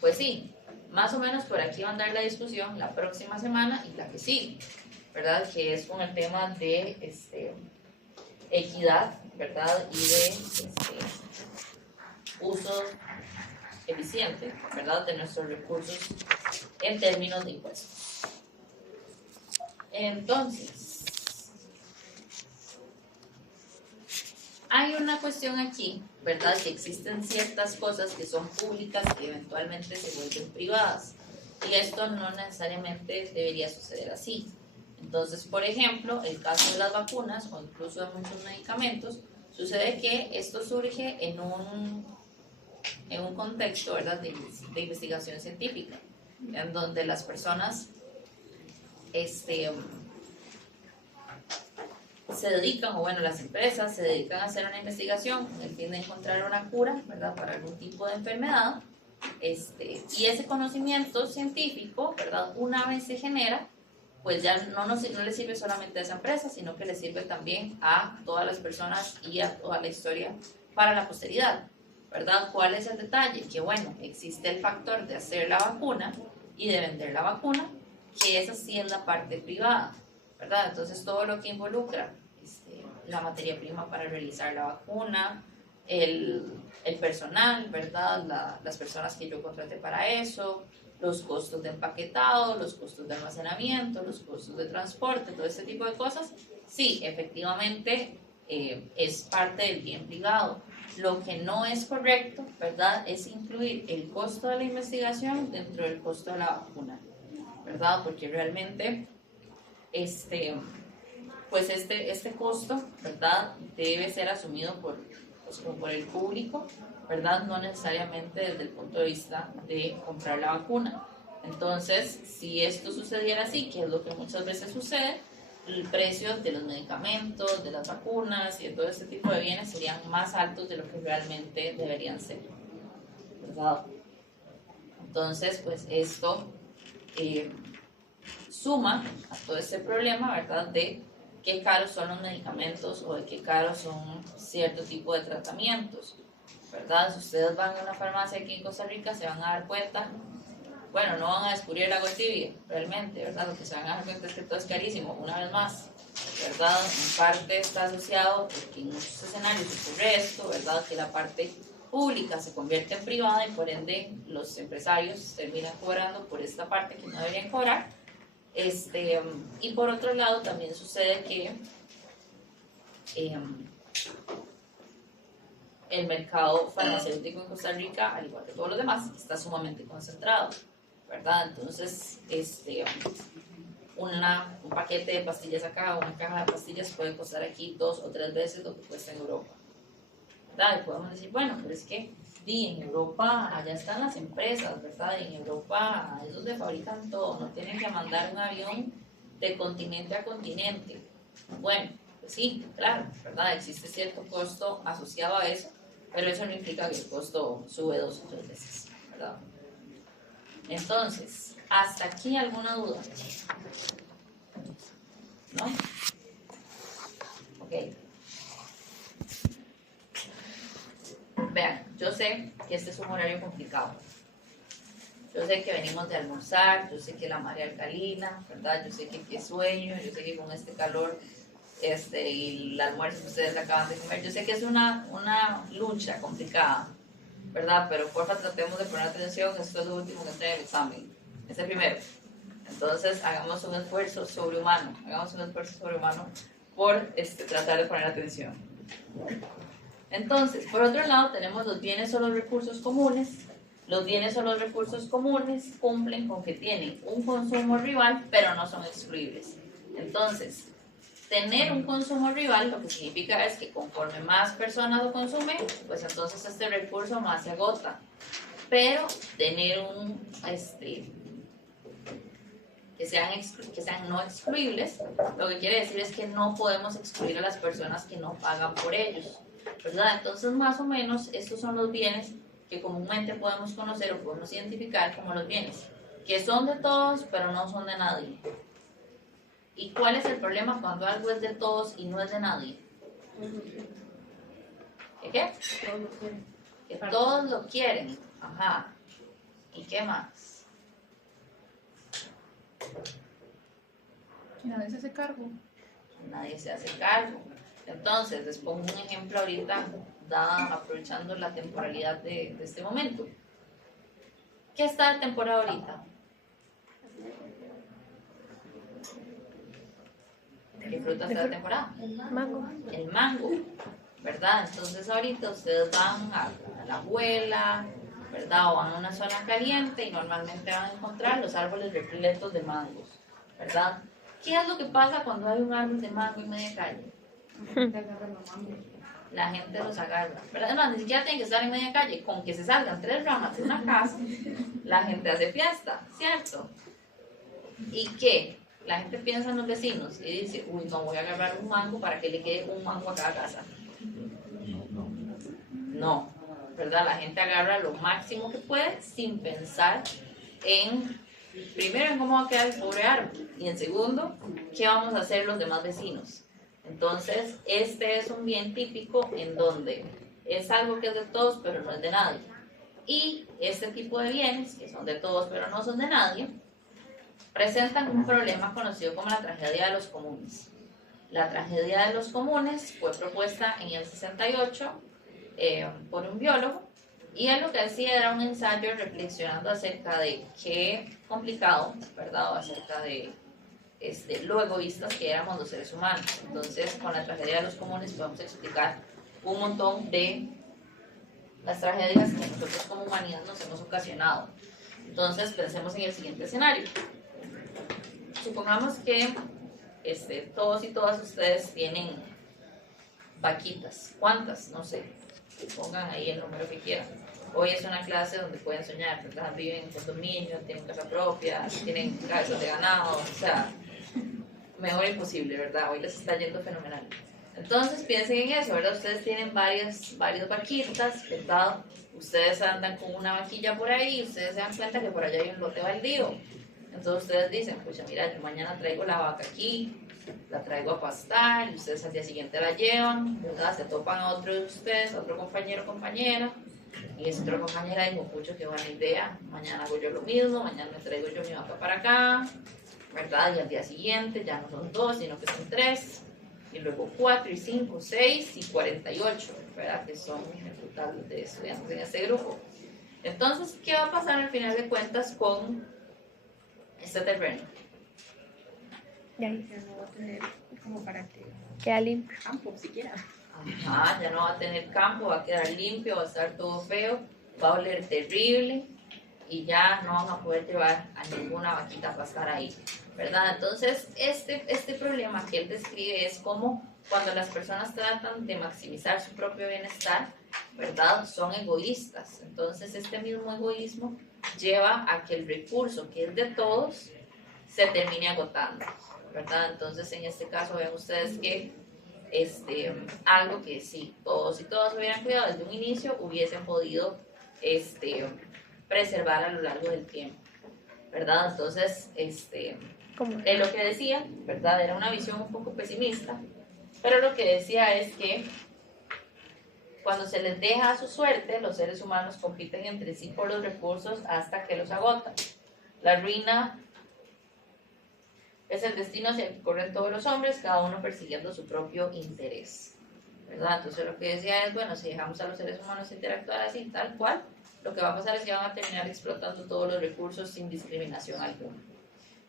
pues sí, más o menos por aquí va a andar la discusión la próxima semana y la que sigue, ¿verdad? Que es con el tema de equidad, ¿verdad? Y de uso eficiente, ¿verdad? De nuestros recursos en términos de impuestos. Entonces, hay una cuestión aquí, ¿verdad? Que existen ciertas cosas que son públicas que eventualmente se vuelven privadas. Y esto no necesariamente debería suceder así. Entonces, por ejemplo, el caso de las vacunas o incluso de muchos medicamentos, sucede que esto surge en un contexto, ¿verdad? de investigación científica, en donde las personas se dedican, o bueno, las empresas se dedican a hacer una investigación con el fin de encontrar una cura, ¿verdad? Para algún tipo de enfermedad, y ese conocimiento científico, ¿verdad? Una vez se genera, pues ya no le sirve solamente a esa empresa, sino que le sirve también a todas las personas y a toda la historia para la posteridad, ¿verdad? ¿Cuál es el detalle? Que bueno, existe el factor de hacer la vacuna y de vender la vacuna, que esa sí es la parte privada, ¿verdad? Entonces todo lo que involucra la materia prima para realizar la vacuna, el personal, ¿verdad? Las personas que yo contraté para eso, los costos de empaquetado, los costos de almacenamiento, los costos de transporte, todo este tipo de cosas, sí, efectivamente es parte del bien privado. Lo que no es correcto, ¿verdad?, es incluir el costo de la investigación dentro del costo de la vacuna, ¿verdad? Porque realmente este costo, ¿verdad?, debe ser asumido por el público, ¿verdad? No necesariamente desde el punto de vista de comprar la vacuna. Entonces, si esto sucediera así, que es lo que muchas veces sucede, el precio de los medicamentos, de las vacunas y de todo este tipo de bienes serían más altos de lo que realmente deberían ser, ¿verdad? Entonces, pues esto suma a todo este problema, ¿verdad?, de qué caros son los medicamentos o de qué caros son cierto tipo de tratamientos, ¿verdad? Si ustedes van a una farmacia aquí en Costa Rica, se van a dar cuenta, bueno, no van a descubrir el agua tibia, realmente, ¿verdad? Lo que se van a dar cuenta es que todo es carísimo, una vez más, ¿verdad? En parte está asociado porque en muchos escenarios ocurre esto, ¿verdad? Que la parte pública se convierte en privada y por ende los empresarios terminan cobrando por esta parte que no deberían cobrar. Y por otro lado también sucede que el mercado farmacéutico en Costa Rica, al igual que todos los demás, está sumamente concentrado, ¿verdad? Entonces, un paquete de pastillas acá, una caja de pastillas puede costar aquí 2 o 3 veces lo que cuesta en Europa, ¿verdad? Y podemos decir, bueno, pero es que en Europa allá están las empresas, ¿verdad? Y en Europa es donde fabrican todo, no tienen que mandar un avión de continente a continente. Bueno, pues sí, claro, ¿verdad? Existe cierto costo asociado a eso, pero eso no implica que el costo sube 2 o 3 veces, ¿verdad? Entonces, ¿hasta aquí alguna duda? ¿No? Ok. Vean, yo sé que este es un horario complicado. Yo sé que venimos de almorzar, yo sé que la marea alcalina, ¿verdad? Yo sé que qué sueño, yo sé que con este calor y el almuerzo que ustedes acaban de comer, yo sé que es una lucha complicada, ¿verdad? Pero porfa tratemos de poner atención, esto es lo último que está en el examen, es el primero. Entonces hagamos un esfuerzo sobrehumano, por tratar de poner atención. Entonces, por otro lado tenemos los bienes o los recursos comunes. Los bienes o los recursos comunes cumplen con que tienen un consumo rival, pero no son excluibles. Entonces, tener un consumo rival lo que significa es que conforme más personas lo consumen, pues entonces este recurso más se agota. Pero tener que sean no excluibles, lo que quiere decir es que no podemos excluir a las personas que no pagan por ellos, ¿verdad? Entonces, más o menos, estos son los bienes que comúnmente podemos conocer o podemos identificar como los bienes, que son de todos, pero no son de nadie. ¿Y cuál es el problema cuando algo es de todos y no es de nadie? ¿Qué? Que todos lo quieren. Ajá. ¿Y qué más? Nadie se hace cargo. Nadie se hace cargo. Entonces, les pongo un ejemplo ahorita, aprovechando la temporalidad de este momento. ¿Qué está de temporada ahorita? ¿Qué fruta está de temporada? Mango. El mango, ¿verdad? Entonces ahorita ustedes van a la abuela, ¿verdad? O van a una zona caliente y normalmente van a encontrar los árboles repletos de mangos, ¿verdad? ¿Qué es lo que pasa cuando hay un árbol de mango en media calle? La gente los agarra, ¿verdad? No, ni siquiera tienen que estar en media calle, con que se salgan 3 ramas de una casa, la gente hace fiesta, ¿cierto? ¿Y qué? La gente piensa en los vecinos y dice, uy, no voy a agarrar un mango para que le quede un mango a cada casa. No, ¿verdad? La gente agarra lo máximo que puede sin pensar primero en cómo va a quedar el pobre árbol y en segundo, qué vamos a hacer los demás vecinos. Entonces, este es un bien típico en donde es algo que es de todos pero no es de nadie. Y este tipo de bienes, que son de todos pero no son de nadie, presentan un problema conocido como la tragedia de los comunes. La tragedia de los comunes fue propuesta en el 68 por un biólogo y él lo que hacía era un ensayo reflexionando acerca de qué complicado, ¿verdad? O acerca de lo egoístas que éramos los seres humanos. Entonces, con la tragedia de los comunes podemos explicar un montón de las tragedias que nosotros como humanidad nos hemos ocasionado. Entonces, pensemos en el siguiente escenario. Supongamos que todos y todas ustedes tienen vaquitas. ¿Cuántas? No sé. Pongan ahí el número que quieran. Hoy es una clase donde pueden soñar, ¿verdad? Viven en condominio, tienen casa propia, tienen casas de ganado, o sea, mejor imposible, ¿verdad? Hoy les está yendo fenomenal. Entonces piensen en eso, ¿verdad? Ustedes tienen varias vaquitas, ¿verdad? Ustedes andan con una vaquilla por ahí y ustedes se dan cuenta que por allá hay un lote baldío. Entonces ustedes dicen, pues mira, yo mañana traigo la vaca aquí, la traigo a pastar, y ustedes al día siguiente la llevan, ¿verdad? Se topan a otro de ustedes, a otro compañero o compañera, y esa otra compañera dijo, pucho, qué buena idea, mañana hago yo lo mismo, mañana me traigo yo mi vaca para acá, ¿verdad? Y al día siguiente ya no son 2, sino que son 3, y luego 4, y 5, 6, y 48, ¿verdad? Que son el total de estudiantes en este grupo. Entonces, ¿qué va a pasar al final de cuentas con este terreno? Y ahí Ya no va a tener como para que queda limpio. campo siquiera. Ajá, ya no va a tener campo, va a quedar limpio, va a estar todo feo, va a oler terrible y ya no van a poder llevar a ninguna vaquita a pastar ahí, ¿verdad? Entonces, este problema que él describe es como cuando las personas tratan de maximizar su propio bienestar, ¿verdad? Son egoístas. Entonces, este mismo egoísmo lleva a que el recurso que es de todos se termine agotando, ¿verdad? Entonces, en este caso, ven ustedes que algo que si todos y todas hubieran cuidado desde un inicio, hubiesen podido preservar a lo largo del tiempo. ¿verdad? Entonces, ¿Cómo? lo que decía, ¿verdad? Era una visión un poco pesimista, pero lo que decía es que cuando se les deja a su suerte, los seres humanos compiten entre sí por los recursos hasta que los agotan. La ruina es el destino hacia el que corren todos los hombres, cada uno persiguiendo su propio interés, ¿verdad? Entonces lo que decía es, bueno, si dejamos a los seres humanos interactuar así, tal cual, lo que va a pasar es que van a terminar explotando todos los recursos sin discriminación alguna.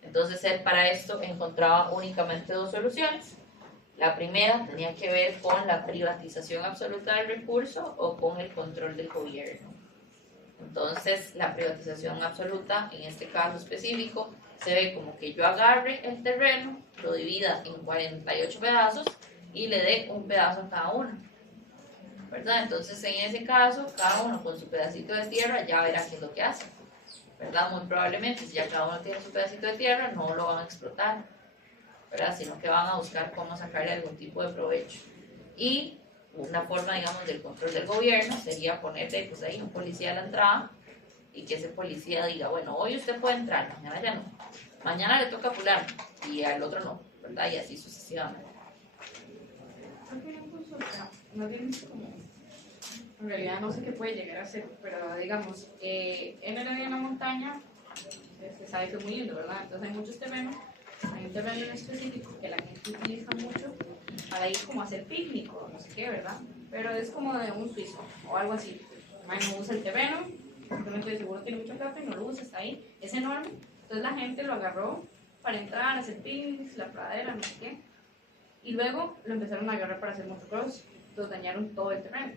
Entonces él para esto encontraba únicamente dos soluciones. La primera tenía que ver con la privatización absoluta del recurso o con el control del gobierno. Entonces la privatización absoluta, en este caso específico, se ve como que yo agarre el terreno, lo divida en 48 pedazos y le dé un pedazo a cada uno, ¿verdad? Entonces en ese caso, cada uno con su pedacito de tierra ya verá qué es lo que hace, ¿verdad? Muy probablemente, si ya cada uno tiene su pedacito de tierra, no lo van a explotar, ¿verdad? Sino que van a buscar cómo sacarle algún tipo de provecho. Y una forma, digamos, del control del gobierno sería ponerle, pues ahí un policía a la entrada y que ese policía diga, bueno, hoy usted puede entrar, mañana ya no. Mañana le toca pular y al otro no, ¿verdad? Y así sucesivamente. Porque una consulta, no tiene como, en realidad no sé qué puede llegar a ser, pero digamos, en el área de la montaña, se sabe que es muy lindo, ¿verdad? Entonces hay muchos terrenos, hay un terreno en específico que la gente utiliza mucho para ir como a hacer picnic o no sé qué, ¿verdad? Pero es como de un suizo o algo así. No usa el terreno, simplemente seguro tiene mucho plata y no lo usa, está ahí, es enorme. Entonces la gente lo agarró para entrar, a hacer picnics, la pradera, no sé qué. Y luego lo empezaron a agarrar para hacer motocross. Entonces dañaron todo el terreno.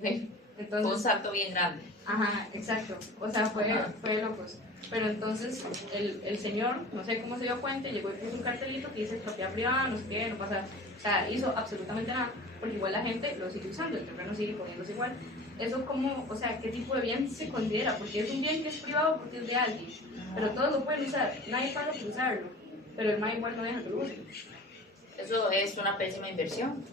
Sí. Entonces, Fue un salto bien grande. Ajá, exacto. O sea, fue locos. Pero entonces el señor, no sé cómo se dio cuenta, llegó y puso un cartelito que dice propiedad privada, no sé qué, no pasa. O sea, hizo absolutamente nada. Porque igual la gente lo sigue usando, el terreno sigue poniéndose igual. Eso como, o sea, ¿qué tipo de bien se considera? Porque es un bien que es privado porque es de alguien. Pero todos lo pueden usar, nadie paga por usarlo. Pero el MAE igual no deja que lo use. Eso es una pésima inversión.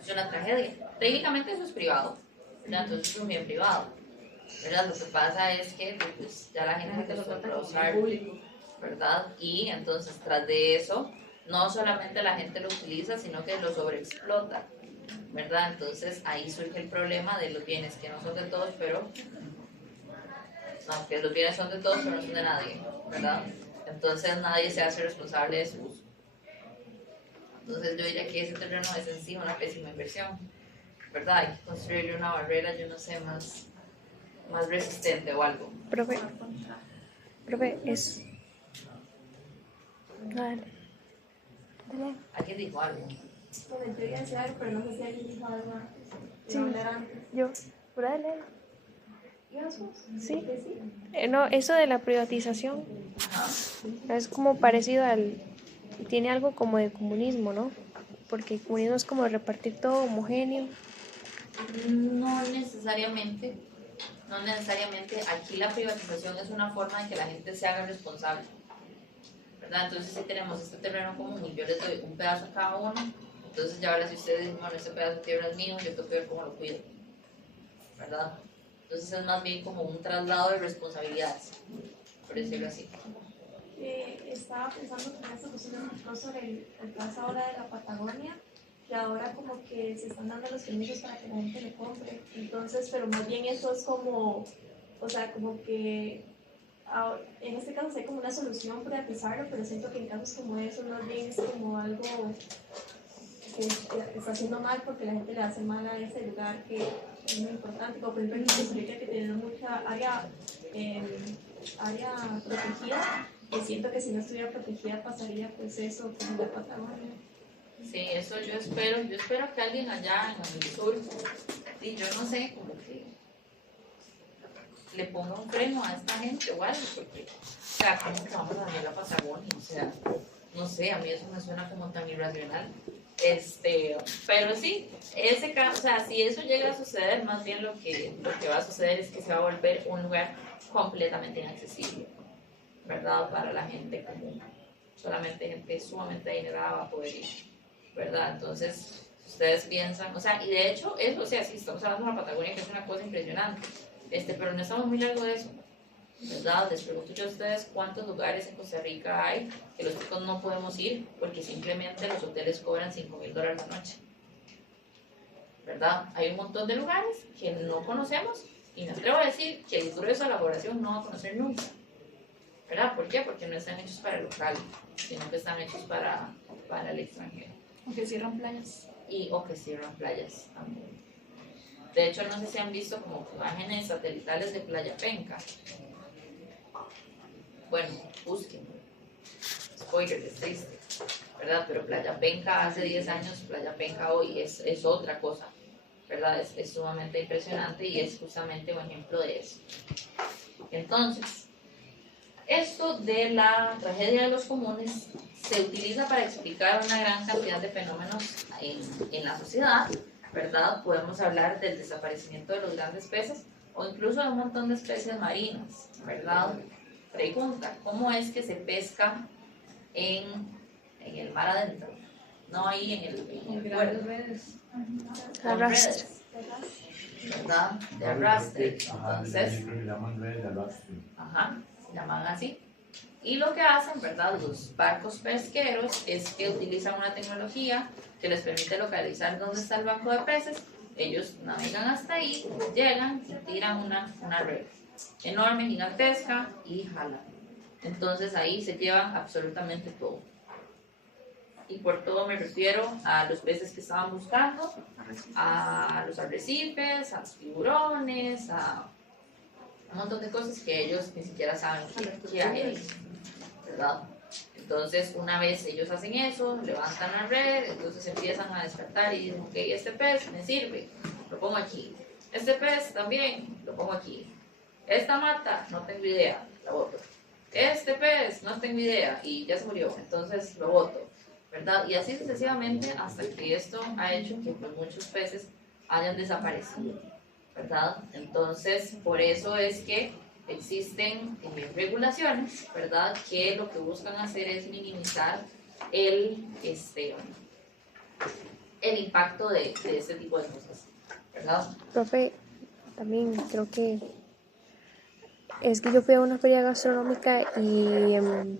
Es una tragedia. Técnicamente eso es privado, ¿verdad? Entonces es un bien privado, ¿verdad? Lo que pasa es que pues, ya la gente se acostumbra a usar, ¿verdad? Y entonces tras de eso, no solamente la gente lo utiliza, sino que lo sobreexplota, ¿verdad? Entonces ahí surge el problema de los bienes que no son de todos, pero... No, que los bienes son de todos, pero no son de nadie, ¿verdad? Entonces nadie se hace responsable de su uso. Entonces yo diría que ese terreno es en sí una pésima inversión, ¿verdad? Hay que construirle una barrera, yo no sé, más resistente o algo. Profe, es... Dale. Dale. ¿Alguien dijo algo? Bueno, yo iba a decir algo, pero no sé si alguien dijo algo antes. Sí. Hablar antes. Yo. Dale. ¿Ibas vos? Sí. Sí. No, eso de la privatización es como parecido al... Tiene algo como de comunismo, ¿no? Porque el comunismo es como repartir todo homogéneo. No necesariamente. No necesariamente. Aquí la privatización es una forma de que la gente se haga responsable, ¿verdad? Entonces si tenemos este terreno común y yo les doy un pedazo a cada uno, entonces ya ahora si ustedes dicen, bueno, este pedazo de tierra es mío, yo tengo que ver cómo lo cuido, ¿verdad? Entonces es más bien como un traslado de responsabilidades, por decirlo así. Estaba pensando que en esta cuestión me explicó sobre el caso ahora de la Patagonia, que ahora como que se están dando los permisos para que la gente le compre. Entonces, pero más bien eso es como, o sea, como que en este caso hay como una solución privatizarlo, pero siento que en casos como eso más bien es como algo que está haciendo mal porque la gente le hace mal a ese lugar que es muy importante. Como por ejemplo en Costa Rica que tiene mucha área protegida, y siento que si no estuviera protegida pasaría pues eso como la Patagonia. Sí, eso yo espero que alguien allá en el sur, sí, yo no sé, como que le ponga un freno a esta gente o algo, porque, o sea, ¿cómo que vamos a dañar la Patagonia? O sea, no sé, a mí eso me suena como tan irracional. Pero sí, ese caso, o sea, si eso llega a suceder, más bien lo que va a suceder es que se va a volver un lugar completamente inaccesible, ¿verdad? Para la gente común. Solamente gente sumamente adinerada va a poder ir, ¿verdad? Entonces, si ustedes piensan, o sea, y de hecho, eso, o sea, sí, estamos hablando de la Patagonia, que es una cosa impresionante, pero no estamos muy largo de eso, ¿verdad? Les pregunto yo a ustedes cuántos lugares en Costa Rica hay que los chicos no podemos ir porque simplemente los hoteles cobran $5,000 la noche, ¿verdad? Hay un montón de lugares que no conocemos y me atrevo a decir que el grueso de la población no va a conocer nunca, ¿verdad? ¿Por qué? Porque no están hechos para el local, sino que están hechos para el extranjero. Aunque cierran playas. O que cierran playas también. De hecho, no sé si han visto como imágenes satelitales de Playa Penca. Bueno, busquen. Spoiler, es triste, ¿verdad? Pero Playa Penca hace 10 años, Playa Penca hoy es otra cosa, ¿verdad? Es sumamente impresionante y es justamente un ejemplo de eso. Entonces, esto de la tragedia de los comunes se utiliza para explicar una gran cantidad de fenómenos en la sociedad, ¿verdad? Podemos hablar del desaparecimiento de los grandes peces o incluso de un montón de especies marinas, ¿verdad? Pregunta, ¿cómo es que se pesca en el mar adentro? No ahí en el puerto. redes. Con redes, ¿verdad? De arrastre. Ajá, Entonces, yo creo que llaman redes de arrastre. ajá, se llaman así. Y lo que hacen, ¿verdad? Los barcos pesqueros es que utilizan una tecnología que les permite localizar dónde está el banco de peces. Ellos navegan hasta ahí, llegan y tiran una red enorme, gigantesca y jalan. Entonces ahí se llevan absolutamente todo. Y por todo me refiero a los peces que estaban buscando, a los arrecifes, a los tiburones, a un montón de cosas que ellos ni siquiera saben que hay ahí, ¿verdad? Entonces, una vez ellos hacen eso, levantan la red, entonces empiezan a despertar y dicen, ok, este pez me sirve, lo pongo aquí. Este pez también, lo pongo aquí. Esta mata, no tengo idea, la boto. Este pez, no tengo idea, y ya se murió, entonces lo boto, ¿verdad? Y así sucesivamente hasta que esto ha hecho que pues, muchos peces hayan desaparecido, ¿verdad? Entonces, por eso es que existen regulaciones, ¿verdad? Que lo que buscan hacer es minimizar el impacto de este tipo de cosas, ¿verdad? Profe, también creo que es que yo fui a una feria gastronómica y en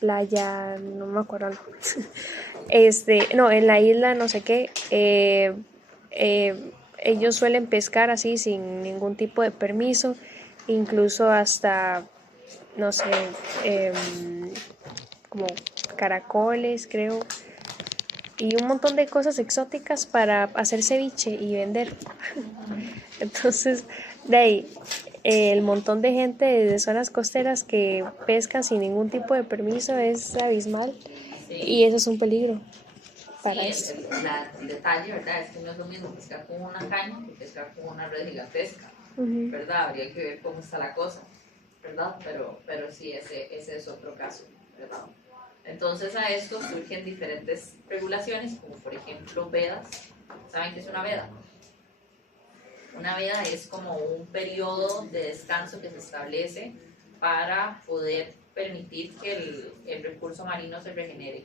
playa, no me acuerdo, no, en la isla no sé qué, ellos suelen pescar así sin ningún tipo de permiso, incluso hasta, no sé, como caracoles, creo, y un montón de cosas exóticas para hacer ceviche y vender. Entonces, de ahí, el montón de gente de zonas costeras que pescan sin ningún tipo de permiso es abismal, Sí. Y eso es un peligro para Sí, eso. el detalle, ¿verdad? Es que no es lo mismo pescar con una caña que pescar con una red gigantesca, Ujú. ¿verdad? Habría que ver cómo está la cosa, ¿verdad? Pero sí, ese es otro caso, ¿verdad? Entonces a esto surgen diferentes regulaciones, como por ejemplo vedas. ¿Saben qué es una veda? Una veda es como un periodo de descanso que se establece para poder permitir que el recurso marino se regenere,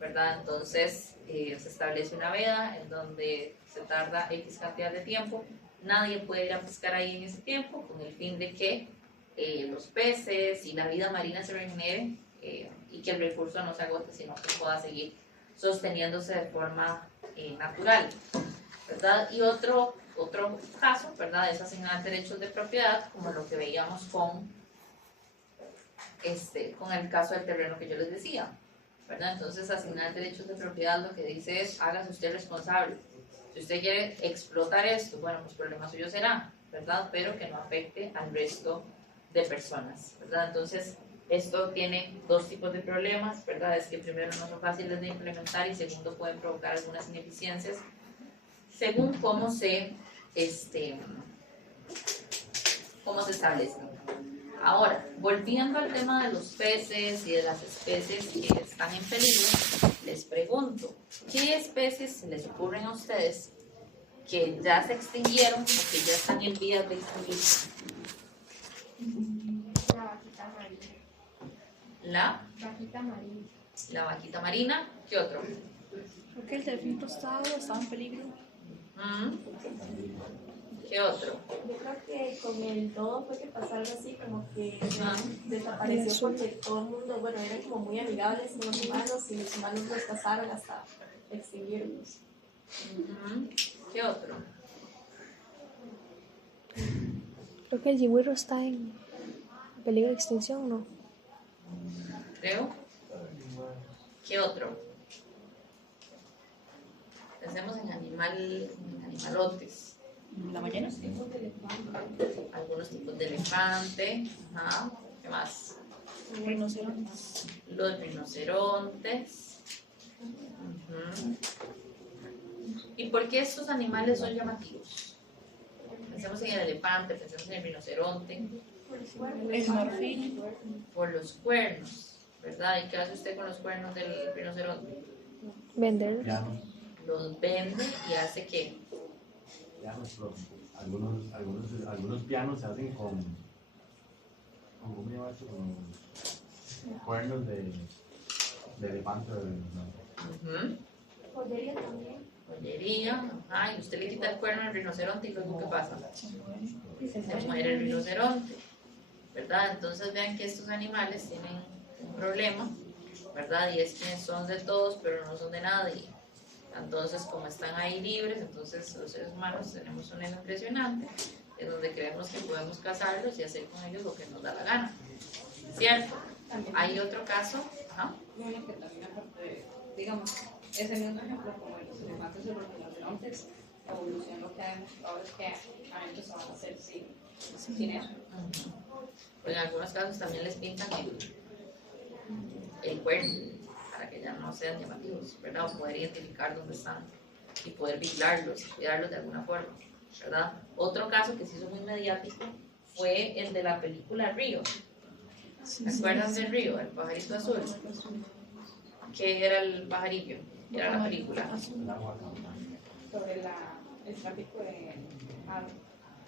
¿verdad? Entonces se establece una veda en donde se tarda X cantidad de tiempo, nadie puede ir a pescar ahí en ese tiempo con el fin de que los peces y la vida marina se regenere y que el recurso no se agote, sino que pueda seguir sosteniéndose de forma natural, ¿verdad? Y otro caso, ¿verdad? Es asignar derechos de propiedad, como lo que veíamos con el caso del terreno que yo les decía, ¿verdad? Entonces, asignar derechos de propiedad lo que dice es, hágase usted responsable. Si usted quiere explotar esto, bueno, pues problema suyo será, ¿verdad? Pero que no afecte al resto de personas, ¿verdad? Entonces, esto tiene dos tipos de problemas, ¿verdad? Es que primero no son fáciles de implementar y segundo pueden provocar algunas ineficiencias según cómo se establecen. Ahora, volviendo al tema de los peces y de las especies que están en peligro, les pregunto, ¿qué especies se les ocurren a ustedes que ya se extinguieron o que ya están en vías de extinguirse? La vaquita marina. La Vaquita marina. vaquita marina, ¿qué otro? Creo que el delfín tostado estaba en peligro. ¿Qué otro? Yo creo que con el dodo fue que pasó algo así, como que desapareció porque todo el mundo, bueno, eran como muy amigables con los humanos y los humanos los cazaron hasta extinguirlos. ¿Qué otro? Creo que el yigüiro está en peligro de extinción, ¿no? Creo. ¿Qué otro? Pensemos en animalotes. La ballena. Algunos tipos de elefante. Ajá. ¿Qué más? Rinocerontes. Los rinocerontes. Ujú. ¿Y por qué estos animales son llamativos? Pensemos en el elefante, pensemos en el rinoceronte. El marfil. Por los cuernos, ¿verdad? ¿Y qué hace usted con los cuernos del rinoceronte? Vender. Pianos, Los vende y hace ¿qué? pero algunos pianos se hacen con ¿cómo se llama esto? Con cuernos de elefante. Ujú. Joyería también. Joyería, ajá, y usted le quita el cuerno al rinoceronte y luego ¿qué pasa? Se muere el rinoceronte, ¿verdad? Entonces vean que estos animales tienen un problema, ¿verdad? Y es que son de todos, pero no son de nadie. Entonces, como están ahí libres, entonces los seres humanos tenemos un ego impresionante, en donde creemos que podemos cazarlos y hacer con ellos lo que nos da la gana. ¿Cierto? Hay otro caso, ¿ah? Bueno, que también aparte de, digamos, ese mismo ejemplo como en los elefantes o los rinocerontes, la evolución lo que ha demostrado es que han empezado a hacer sin eso. Pues en algunos casos también les pintan el cuerno para que ya no sean llamativos, ¿verdad? O poder identificar dónde están y poder vigilarlos, cuidarlos de alguna forma, ¿verdad? Otro caso que se hizo muy mediático fue el de la película Río. ¿Se acuerdan de Río, el pajarito azul? ¿Qué era el pajarillo? Era la película. Sobre el tráfico de armas.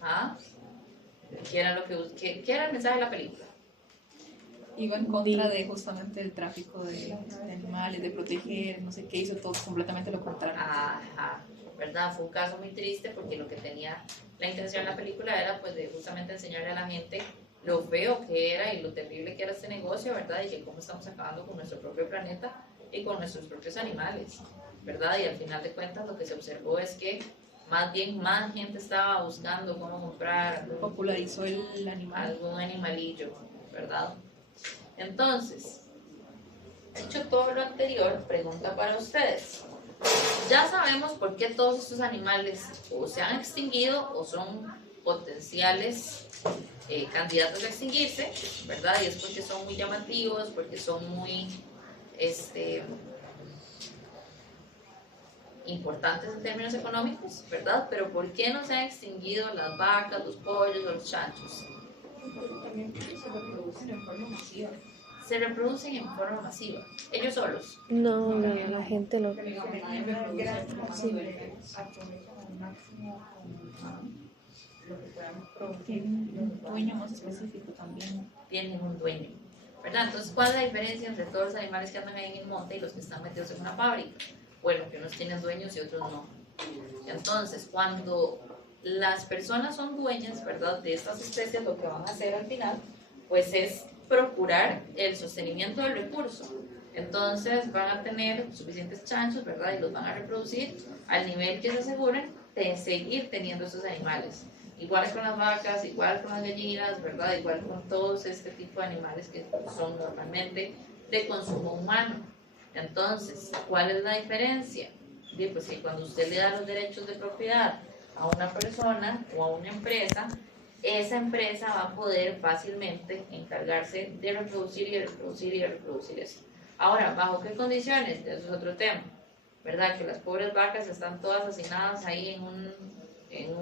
¿Ah? ¿Qué era el mensaje de la película? Iba en contra de justamente el tráfico de animales, de proteger, no sé qué, hizo todo completamente lo contrario. Ajá, ¿verdad? Fue un caso muy triste porque lo que tenía la intención de la película era pues de justamente enseñarle a la gente lo feo que era y lo terrible que era este negocio, ¿verdad? Y que cómo estamos acabando con nuestro propio planeta y con nuestros propios animales, ¿verdad? Y al final de cuentas lo que se observó es que más bien más gente estaba buscando cómo comprar Popularizó el animal. algún animalillo, ¿verdad? Entonces, dicho todo lo anterior, pregunta para ustedes. Ya sabemos por qué todos estos animales o se han extinguido o son potenciales candidatos a extinguirse, ¿verdad? Y es porque son muy llamativos, porque son muy importantes en términos económicos, ¿verdad? Pero ¿por qué no se han extinguido las vacas, los pollos o los chanchos? También se reproducen en forma masiva. Se reproducen en forma masiva, ellos solos. No, la gente lo... Pero digamos, nadie reproduce como Sí. Aprovechan al máximo con lo que puedan producir. Tiene un dueño más específico también. Tienen un dueño, ¿verdad? Entonces, ¿cuál es la diferencia entre todos los animales que andan ahí en el monte y los que están metidos en una fábrica? Bueno, que unos tienen dueños y otros no. Entonces, cuando las personas son dueñas, ¿verdad?, de estas especies, lo que van a hacer al final, pues es procurar el sostenimiento del recurso. Entonces, van a tener suficientes chanchos, ¿verdad?, y los van a reproducir al nivel que se aseguren de seguir teniendo esos animales. Igual con las vacas, igual con las gallinas, ¿verdad?, igual con todos este tipo de animales que son normalmente de consumo humano. Entonces, ¿cuál es la diferencia? Bien, pues que cuando usted le da los derechos de propiedad a una persona o a una empresa, esa empresa va a poder fácilmente encargarse de reproducir y reproducir y reproducir eso. Ahora, ¿bajo qué condiciones? Eso es otro tema, ¿verdad? Que las pobres vacas están todas hacinadas ahí en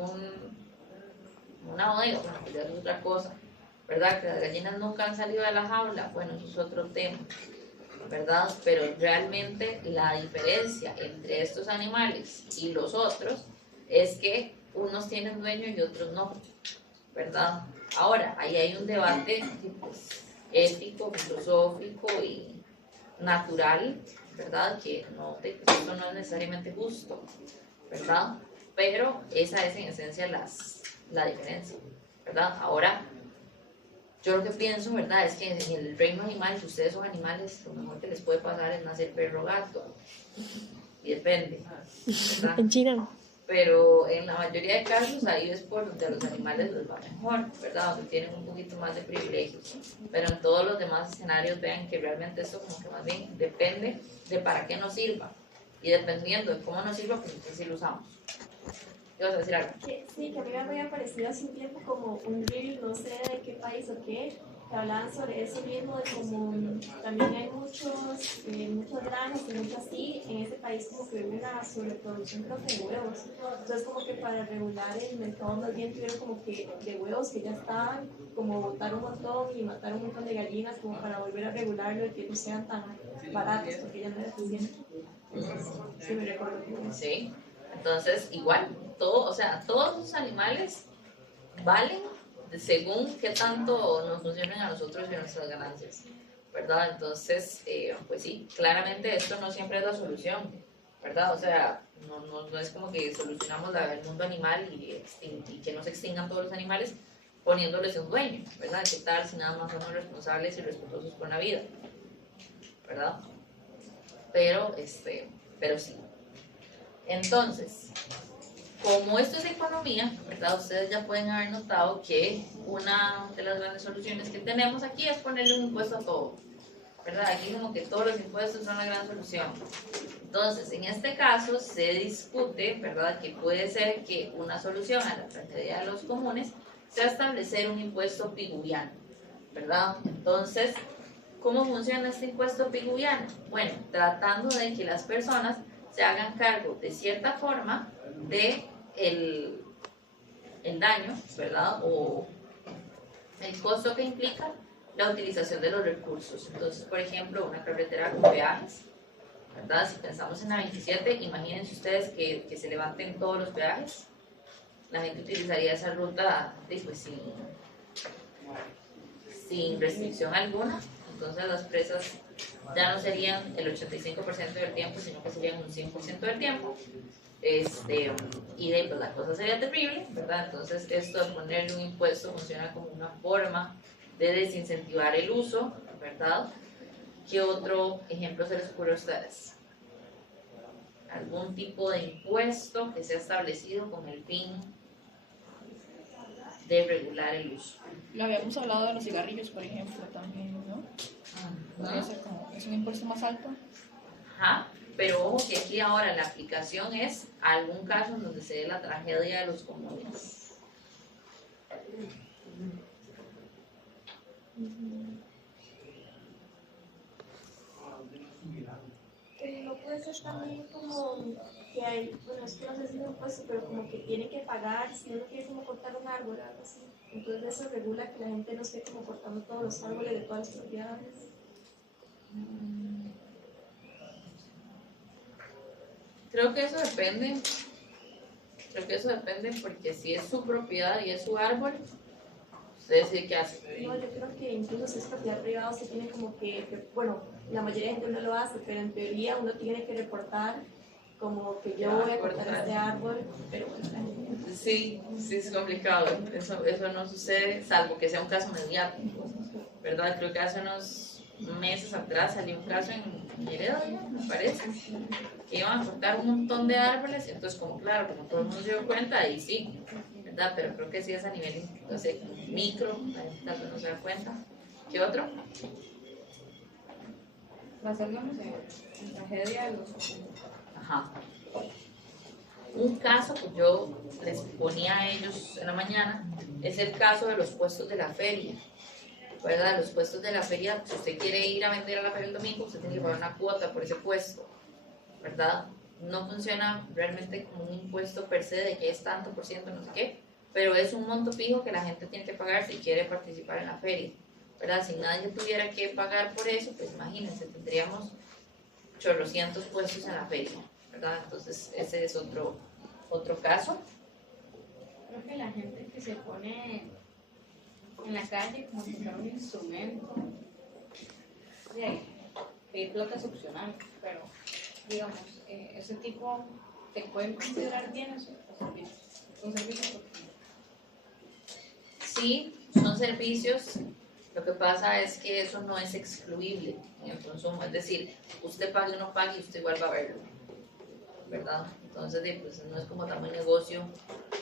una bodega, bueno, pues ya es otra cosa, ¿verdad? Que las gallinas nunca han salido de la jaula, bueno, eso es otro tema, ¿verdad? Pero realmente la diferencia entre estos animales y los otros es que unos tienen dueño y otros no, ¿verdad? Ahora, ahí hay un debate pues, ético, filosófico y natural, ¿verdad? Que no, esto no es necesariamente justo, ¿verdad? Pero esa es en esencia las la diferencia, ¿verdad? Ahora, yo lo que pienso, ¿verdad? Es que en el reino animal, si ustedes son animales, lo mejor que les puede pasar es nacer perro o gato. Y depende, ¿verdad? En China no. Pero en la mayoría de casos ahí es por donde a los animales les va mejor, ¿verdad? Donde tienen un poquito más de privilegios. Pero en todos los demás escenarios vean que realmente esto como que más bien depende de para qué nos sirva. Y dependiendo de cómo nos sirva, pues entonces sí lo usamos. ¿Qué vas a decir algo? Sí, que a mí me había aparecido hace un tiempo como un reel, no sé de qué país o qué, que hablaban sobre eso mismo, de como también hay muchos granos y mucho así, en ese país como que hubo una sobreproducción creo que de huevos, entonces como que para regular el mercado más bien tuvieron como que de huevos que ya estaban, como botar un montón y matar un montón de gallinas como para volver a regularlo y que no sean tan baratos porque ya no era suficiente. Sí, me recuerdo. Sí, entonces igual, todo, o sea, todos los animales valen según qué tanto nos funcionen a nosotros y nuestras ganancias, ¿verdad? Entonces, pues sí, claramente esto no siempre es la solución, ¿verdad? O sea, no es como que solucionamos el mundo animal y que no se extingan todos los animales poniéndoles un dueño, ¿verdad? ¿Qué tal si nada más somos responsables y respetuosos con la vida, ¿verdad? Pero sí. Entonces, como esto es economía, ¿verdad? Ustedes ya pueden haber notado que una de las grandes soluciones que tenemos aquí es ponerle un impuesto a todo, ¿verdad? Aquí como que todos los impuestos son la gran solución. Entonces, en este caso se discute, ¿verdad? Que puede ser que una solución a la tragedia de los comunes sea establecer un impuesto piguviano, ¿verdad? Entonces, ¿cómo funciona este impuesto piguviano? Bueno, tratando de que las personas se hagan cargo de cierta forma de el daño, ¿verdad? O el costo que implica la utilización de los recursos. Entonces, por ejemplo, una carretera con peajes, ¿verdad? Si pensamos en la 27, imagínense ustedes que se levanten todos los peajes. La gente utilizaría esa ruta pues, sin restricción alguna. Entonces las presas ya no serían el 85% del tiempo, sino que serían un 100% del tiempo. Y de pues la cosa sería terrible, ¿verdad? Entonces esto de ponerle un impuesto funciona como una forma de desincentivar el uso, ¿verdad? ¿Qué otro ejemplo se les ocurre a ustedes? ¿Algún tipo de impuesto que sea establecido con el fin de regular el uso? Lo habíamos hablado de los cigarrillos, por ejemplo, también, ¿no? Podría ser como, es un impuesto más alto. Ajá, pero ojo que aquí ahora la aplicación es algún caso en donde se dé la tragedia de los comunes. No puede ser también como que hay, bueno, es que no sé si es un impuesto, pero como que tiene que pagar si uno quiere como cortar un árbol o algo así. Entonces eso regula que la gente no esté como cortando todos los árboles de todas las propiedades. Creo que eso depende. Creo que eso depende porque si es su propiedad y es su árbol, usted decide qué hace. No, yo creo que incluso si es propiedad privada, se tiene como bueno, la mayoría de gente no lo hace, pero en teoría uno tiene que reportar como que yo voy a cortar este árbol, pero bueno, la gente... Sí, es complicado. Eso no sucede, salvo que sea un caso mediático, ¿verdad? Creo que hace unos meses atrás salió un caso en Heredia, me parece, que iban a cortar un montón de árboles, entonces como claro, como todo el mundo se dio cuenta, ahí sí, ¿verdad? Pero creo que sí es a nivel, no sé, micro, tal vez no se da cuenta. ¿Qué otro? Basándonos en tragedia de los... Ajá. Un caso que yo les ponía a ellos en la mañana es el caso de los puestos de la feria, ¿verdad? Los puestos de la feria, si usted quiere ir a vender a la feria el domingo, usted tiene que pagar una cuota por ese puesto, ¿verdad? No funciona realmente como un impuesto per se de que es tanto por ciento, no sé qué, pero es un monto fijo que la gente tiene que pagar si quiere participar en la feria, ¿verdad? Si nadie tuviera que pagar por eso, pues imagínense, tendríamos chorrocientos puestos en la feria, ¿verdad? Entonces ese es otro caso. Creo que la gente que se pone en la calle como si fuera un instrumento, pedir plata es opcional, pero digamos, ese tipo te pueden considerar bien eso, un servicio porque sí son servicios, lo que pasa es que eso no es excluible en el consumo, es decir, usted pague o no pague y usted igual va a verlo, ¿verdad? Entonces, pues no es como también negocio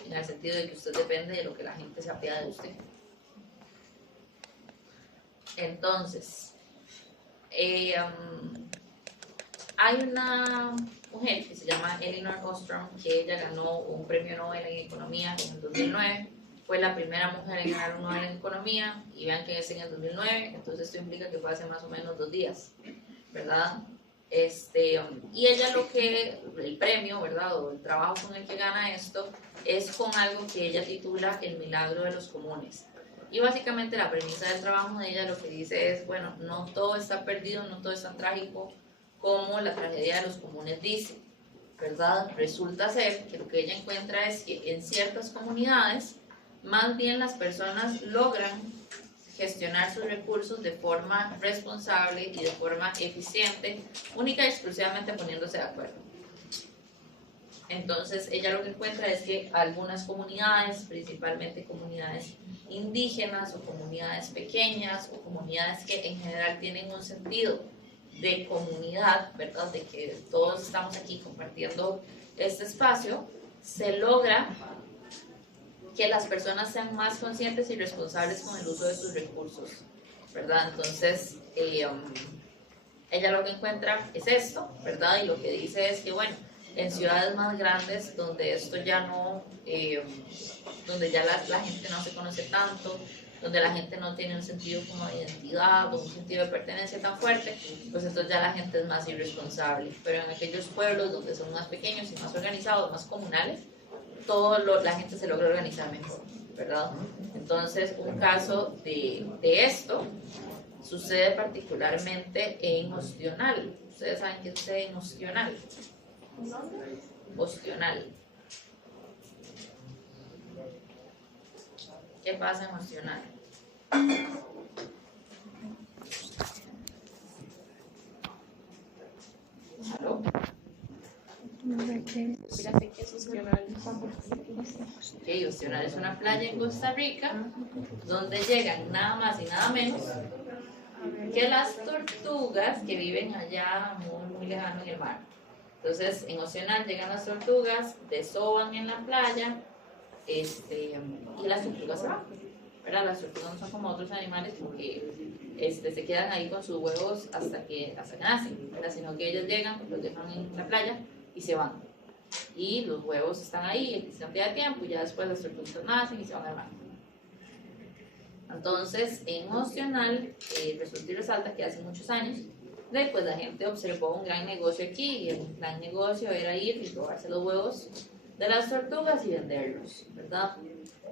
en el sentido de que usted depende de lo que la gente se apiada de usted. Entonces, hay una mujer que se llama Elinor Ostrom, que ella ganó un premio Nobel en Economía en el 2009. Fue la primera mujer en ganar un Nobel en Economía, y vean que es en el 2009, entonces esto implica que fue hace más o menos 2 días, ¿verdad? Y ella el premio, ¿verdad? O el trabajo con el que gana esto, es con algo que ella titula El milagro de los comunes. Y básicamente la premisa del trabajo de ella lo que dice es, bueno, no todo está perdido, no todo es tan trágico como la tragedia de los comunes dice, ¿verdad? Resulta ser que lo que ella encuentra es que en ciertas comunidades, más bien las personas logran gestionar sus recursos de forma responsable y de forma eficiente, única y exclusivamente poniéndose de acuerdo. Entonces, ella lo que encuentra es que algunas comunidades, principalmente comunidades indígenas o comunidades pequeñas o comunidades que en general tienen un sentido de comunidad, ¿verdad? De que todos estamos aquí compartiendo este espacio, se logra que las personas sean más conscientes y responsables con el uso de sus recursos, ¿verdad? Entonces, ella lo que encuentra es esto, ¿verdad? Y lo que dice es que, bueno, en ciudades más grandes donde esto ya no, donde ya la gente no se conoce tanto, donde la gente no tiene un sentido como de identidad o un sentido de pertenencia tan fuerte, pues entonces ya la gente es más irresponsable. Pero en aquellos pueblos donde son más pequeños y más organizados, más comunales, la gente se logra organizar mejor, ¿verdad? Entonces, un caso de esto sucede particularmente en Ostional. ¿Ustedes saben qué sucede en Ostional? Ostional. ¿Qué pasa en Ostional? ¿Aló? Fíjate que es Ostional. Ok, Ostional es una playa en Costa Rica donde llegan nada más y nada menos que las tortugas que viven allá muy, muy lejano en el mar. Entonces, en Ostional llegan las tortugas, desoban en la playa, y las tortugas se van, ¿verdad? Las tortugas no son como otros animales porque se quedan ahí con sus huevos hasta que nacen, ¿verdad? Sino que ellos llegan, los dejan en la playa y se van. Y los huevos están ahí X cantidad de tiempo y ya después las tortugas nacen y se van al mar. Entonces, en Ostional, resulta y resalta que hace muchos años, pues la gente observó un gran negocio aquí, y el gran negocio era ir y robarse los huevos de las tortugas y venderlos, ¿verdad?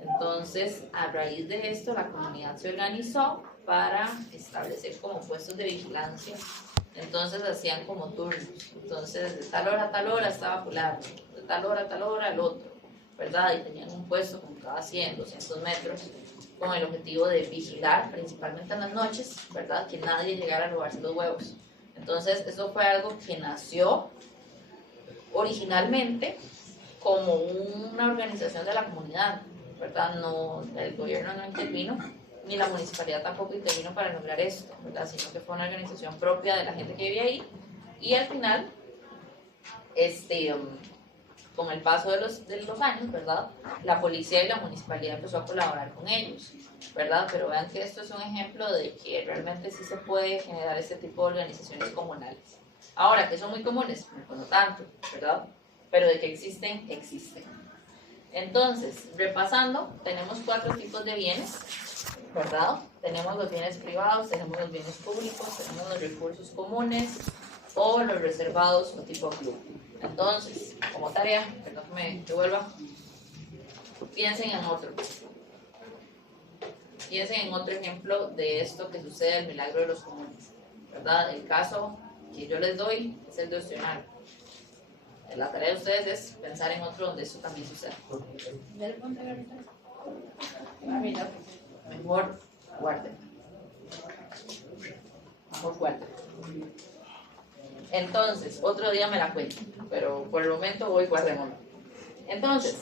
Entonces, a raíz de esto, la comunidad se organizó para establecer como puestos de vigilancia. Entonces, hacían como turnos. Entonces, de tal hora a tal hora estaba fulano, de tal hora a tal hora el otro, ¿verdad? Y tenían un puesto como cada 100, 200 metros, con el objetivo de vigilar, principalmente en las noches, ¿verdad? Que nadie llegara a robarse los huevos. Entonces, eso fue algo que nació originalmente como una organización de la comunidad, ¿verdad? No, el gobierno no intervino, ni la municipalidad tampoco intervino para lograr esto, ¿verdad? Sino que fue una organización propia de la gente que vivía ahí, y al final, con el paso de los años, ¿verdad? La policía y la municipalidad empezó a colaborar con ellos, ¿verdad? Pero vean que esto es un ejemplo de que realmente sí se puede generar este tipo de organizaciones comunales. Ahora, que son muy comunes, no tanto, ¿verdad? Pero de que existen, existen. Entonces, repasando, tenemos 4 tipos de bienes, ¿verdad? Tenemos los bienes privados, tenemos los bienes públicos, tenemos los recursos comunes o los reservados o tipo club. Entonces, como tarea, perdón que me devuelva, piensen en otro. Piensen en otro ejemplo de esto que sucede, el milagro de los comunes, ¿verdad? El caso que yo les doy es el de Ostional. La tarea de ustedes es pensar en otro donde esto también suceda. Mejor guarden. Mejor guarden. Entonces, otro día me la cuento, pero por el momento voy guardémoslo. Entonces,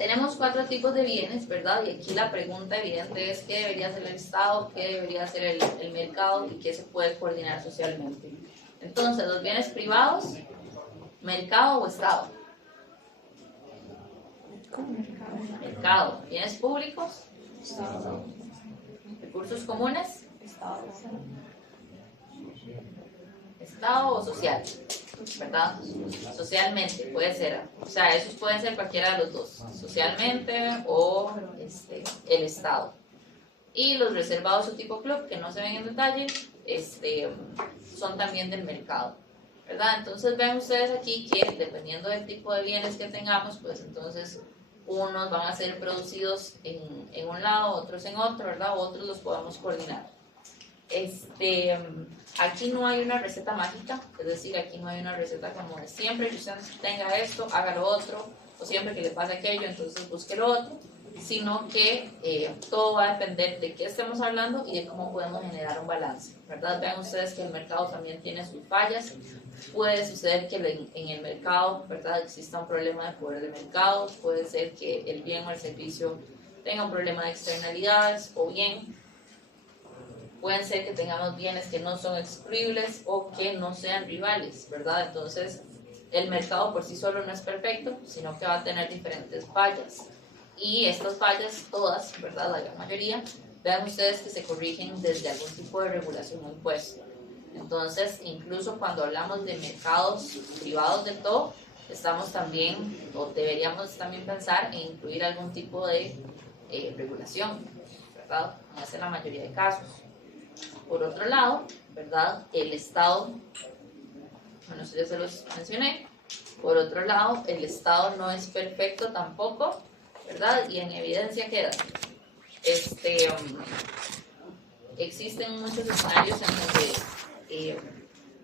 tenemos 4 tipos de bienes, ¿verdad? Y aquí la pregunta evidente es qué debería hacer el Estado, qué debería hacer el mercado y qué se puede coordinar socialmente. Entonces, los bienes privados, mercado o Estado. Mercado. Bienes públicos, recursos comunes, Estado o social, ¿verdad? Socialmente puede ser, o sea, esos pueden ser cualquiera de los dos, socialmente o el Estado. Y los reservados o tipo club, que no se ven en detalle, son también del mercado, ¿verdad? Entonces ven ustedes aquí que dependiendo del tipo de bienes que tengamos, pues entonces unos van a ser producidos en un lado, otros en otro, ¿verdad? Otros los podemos coordinar. Aquí no hay una receta mágica, es decir, aquí no hay una receta como de siempre que usted tenga esto, haga lo otro, o siempre que le pase aquello, entonces busque lo otro, sino que todo va a depender de qué estemos hablando y de cómo podemos generar un balance, ¿verdad? Vean ustedes que el mercado también tiene sus fallas. Puede suceder que en el mercado, ¿verdad?, exista un problema de poder de mercado, puede ser que el bien o el servicio tenga un problema de externalidades, o bien pueden ser que tengamos bienes que no son excluibles o que no sean rivales, ¿verdad? Entonces, el mercado por sí solo no es perfecto, sino que va a tener diferentes fallas. Y estas fallas, todas, ¿verdad?, la gran mayoría, vean ustedes que se corrigen desde algún tipo de regulación o impuesto. Entonces, incluso cuando hablamos de mercados privados del todo, estamos también, o deberíamos también pensar en incluir algún tipo de regulación, ¿verdad? Como es en la mayoría de casos. Por otro lado, ¿verdad?, el Estado, bueno, eso ya se los mencioné. Por otro lado, el Estado no es perfecto tampoco, ¿verdad? Y en evidencia queda. Existen muchos escenarios en donde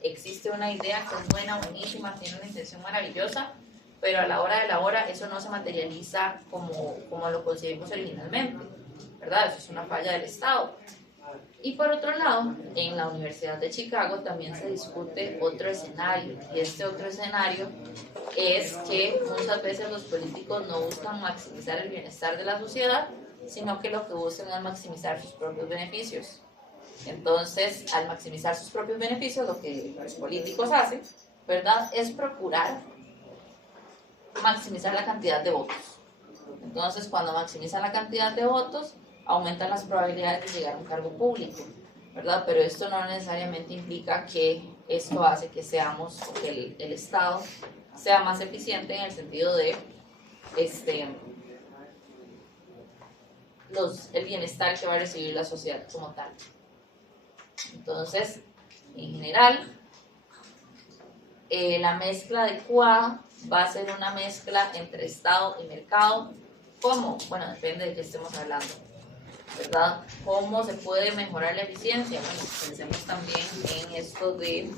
existe una idea que es buena, buenísima, tiene una intención maravillosa, pero a la hora de la hora eso no se materializa como lo concebimos originalmente, ¿verdad? Eso es una falla del Estado. Y por otro lado, en la Universidad de Chicago también se discute otro escenario, y este otro escenario es que muchas veces los políticos no buscan maximizar el bienestar de la sociedad, sino que lo que buscan es maximizar sus propios beneficios. Entonces, al maximizar sus propios beneficios, lo que los políticos hacen, ¿verdad?, es procurar maximizar la cantidad de votos. Entonces, cuando maximizan la cantidad de votos, aumentan las probabilidades de llegar a un cargo público, ¿verdad? Pero esto no necesariamente implica que esto hace que seamos, que el Estado sea más eficiente en el sentido de el bienestar que va a recibir la sociedad como tal. Entonces, en general, la mezcla adecuada va a ser una mezcla entre Estado y mercado. ¿Cómo? Bueno, depende de qué estemos hablando, ¿verdad? ¿Cómo se puede mejorar la eficiencia? Bueno, pensemos también en esto de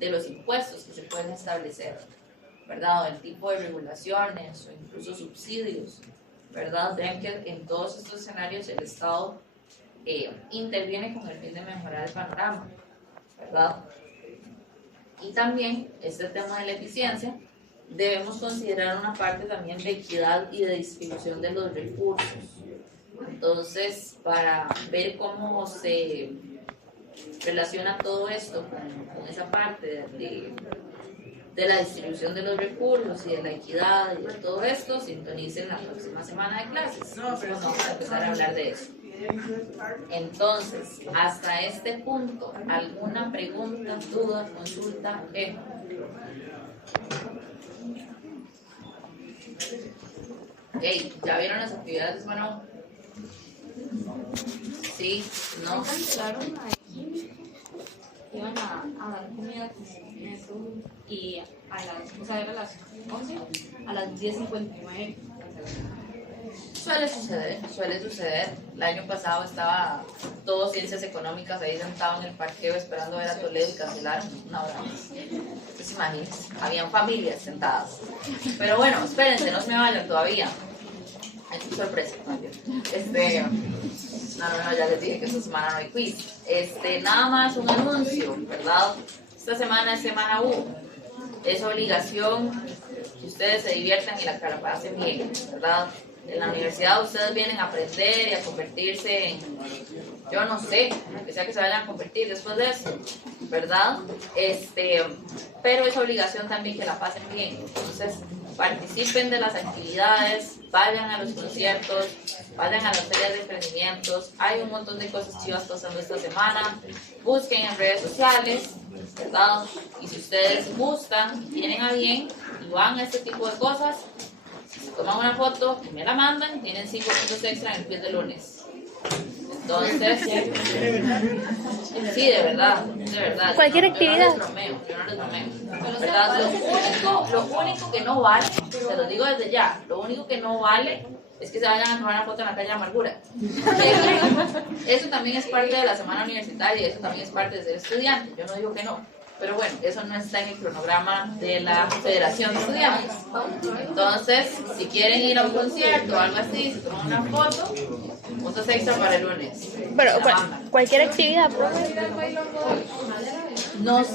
los impuestos que se pueden establecer, ¿verdad? O el tipo de regulaciones o incluso subsidios, ¿verdad? Vean que en todos estos escenarios el Estado interviene con el fin de mejorar el panorama, ¿verdad? Y también este tema de la eficiencia debemos considerar una parte también de equidad y de distribución de los recursos. Entonces, para ver cómo se relaciona todo esto con esa parte de la distribución de los recursos y de la equidad y de todo esto, sintonicen la próxima semana de clases. Vamos a empezar a hablar de eso. Entonces, hasta este punto, ¿alguna pregunta, duda, consulta, queja? Hey, ¿ya vieron las actividades de semana 1? Sí, no. Cancelaron la de química. Iban a dar comida con eso y o sea, era a las 11, a las 10:59 cancelaron. Suele suceder. El año pasado estaba todo Ciencias Económicas ahí sentado en el parqueo esperando ver a Toledo y cancelaron una hora más. Entonces imagínense, habían familias sentadas. Pero bueno, espérense, no se me vayan todavía. Hay una sorpresa. No, ya les dije que esta semana no hay quiz. Nada más un anuncio, ¿verdad? Esta semana es semana U. Es obligación ustedes se diviertan y la pasen bien, ¿verdad? En la universidad ustedes vienen a aprender y a convertirse en, yo no sé, lo que sea que se vayan a convertir después de eso, ¿verdad? Pero es obligación también que la pasen bien. Entonces, participen de las actividades, vayan a los conciertos, vayan a las ferias de emprendimientos. Hay un montón de cosas chivas pasando esta semana. Busquen en redes sociales, ¿verdad? Y si ustedes gustan, tienen a bien y van a este tipo de cosas, si se toman una foto y me la mandan, tienen 5 puntos extra en el quiz de lunes. Entonces, sí, de verdad. Cualquier actividad. Yo no les bromeo, ¿verdad? Lo único que no vale, se lo digo desde ya, lo único que no vale es que se vayan a tomar una foto en la calle de Amargura. Eso también es parte de la semana universitaria, eso también es parte de ser estudiante, yo no digo que no. Pero bueno, eso no está en el cronograma de la Federación de Estudiantes. Entonces, si quieren ir a un concierto o algo así, se toman una foto, puntos extra para el lunes. Bueno, cualquier actividad, profe. No sé.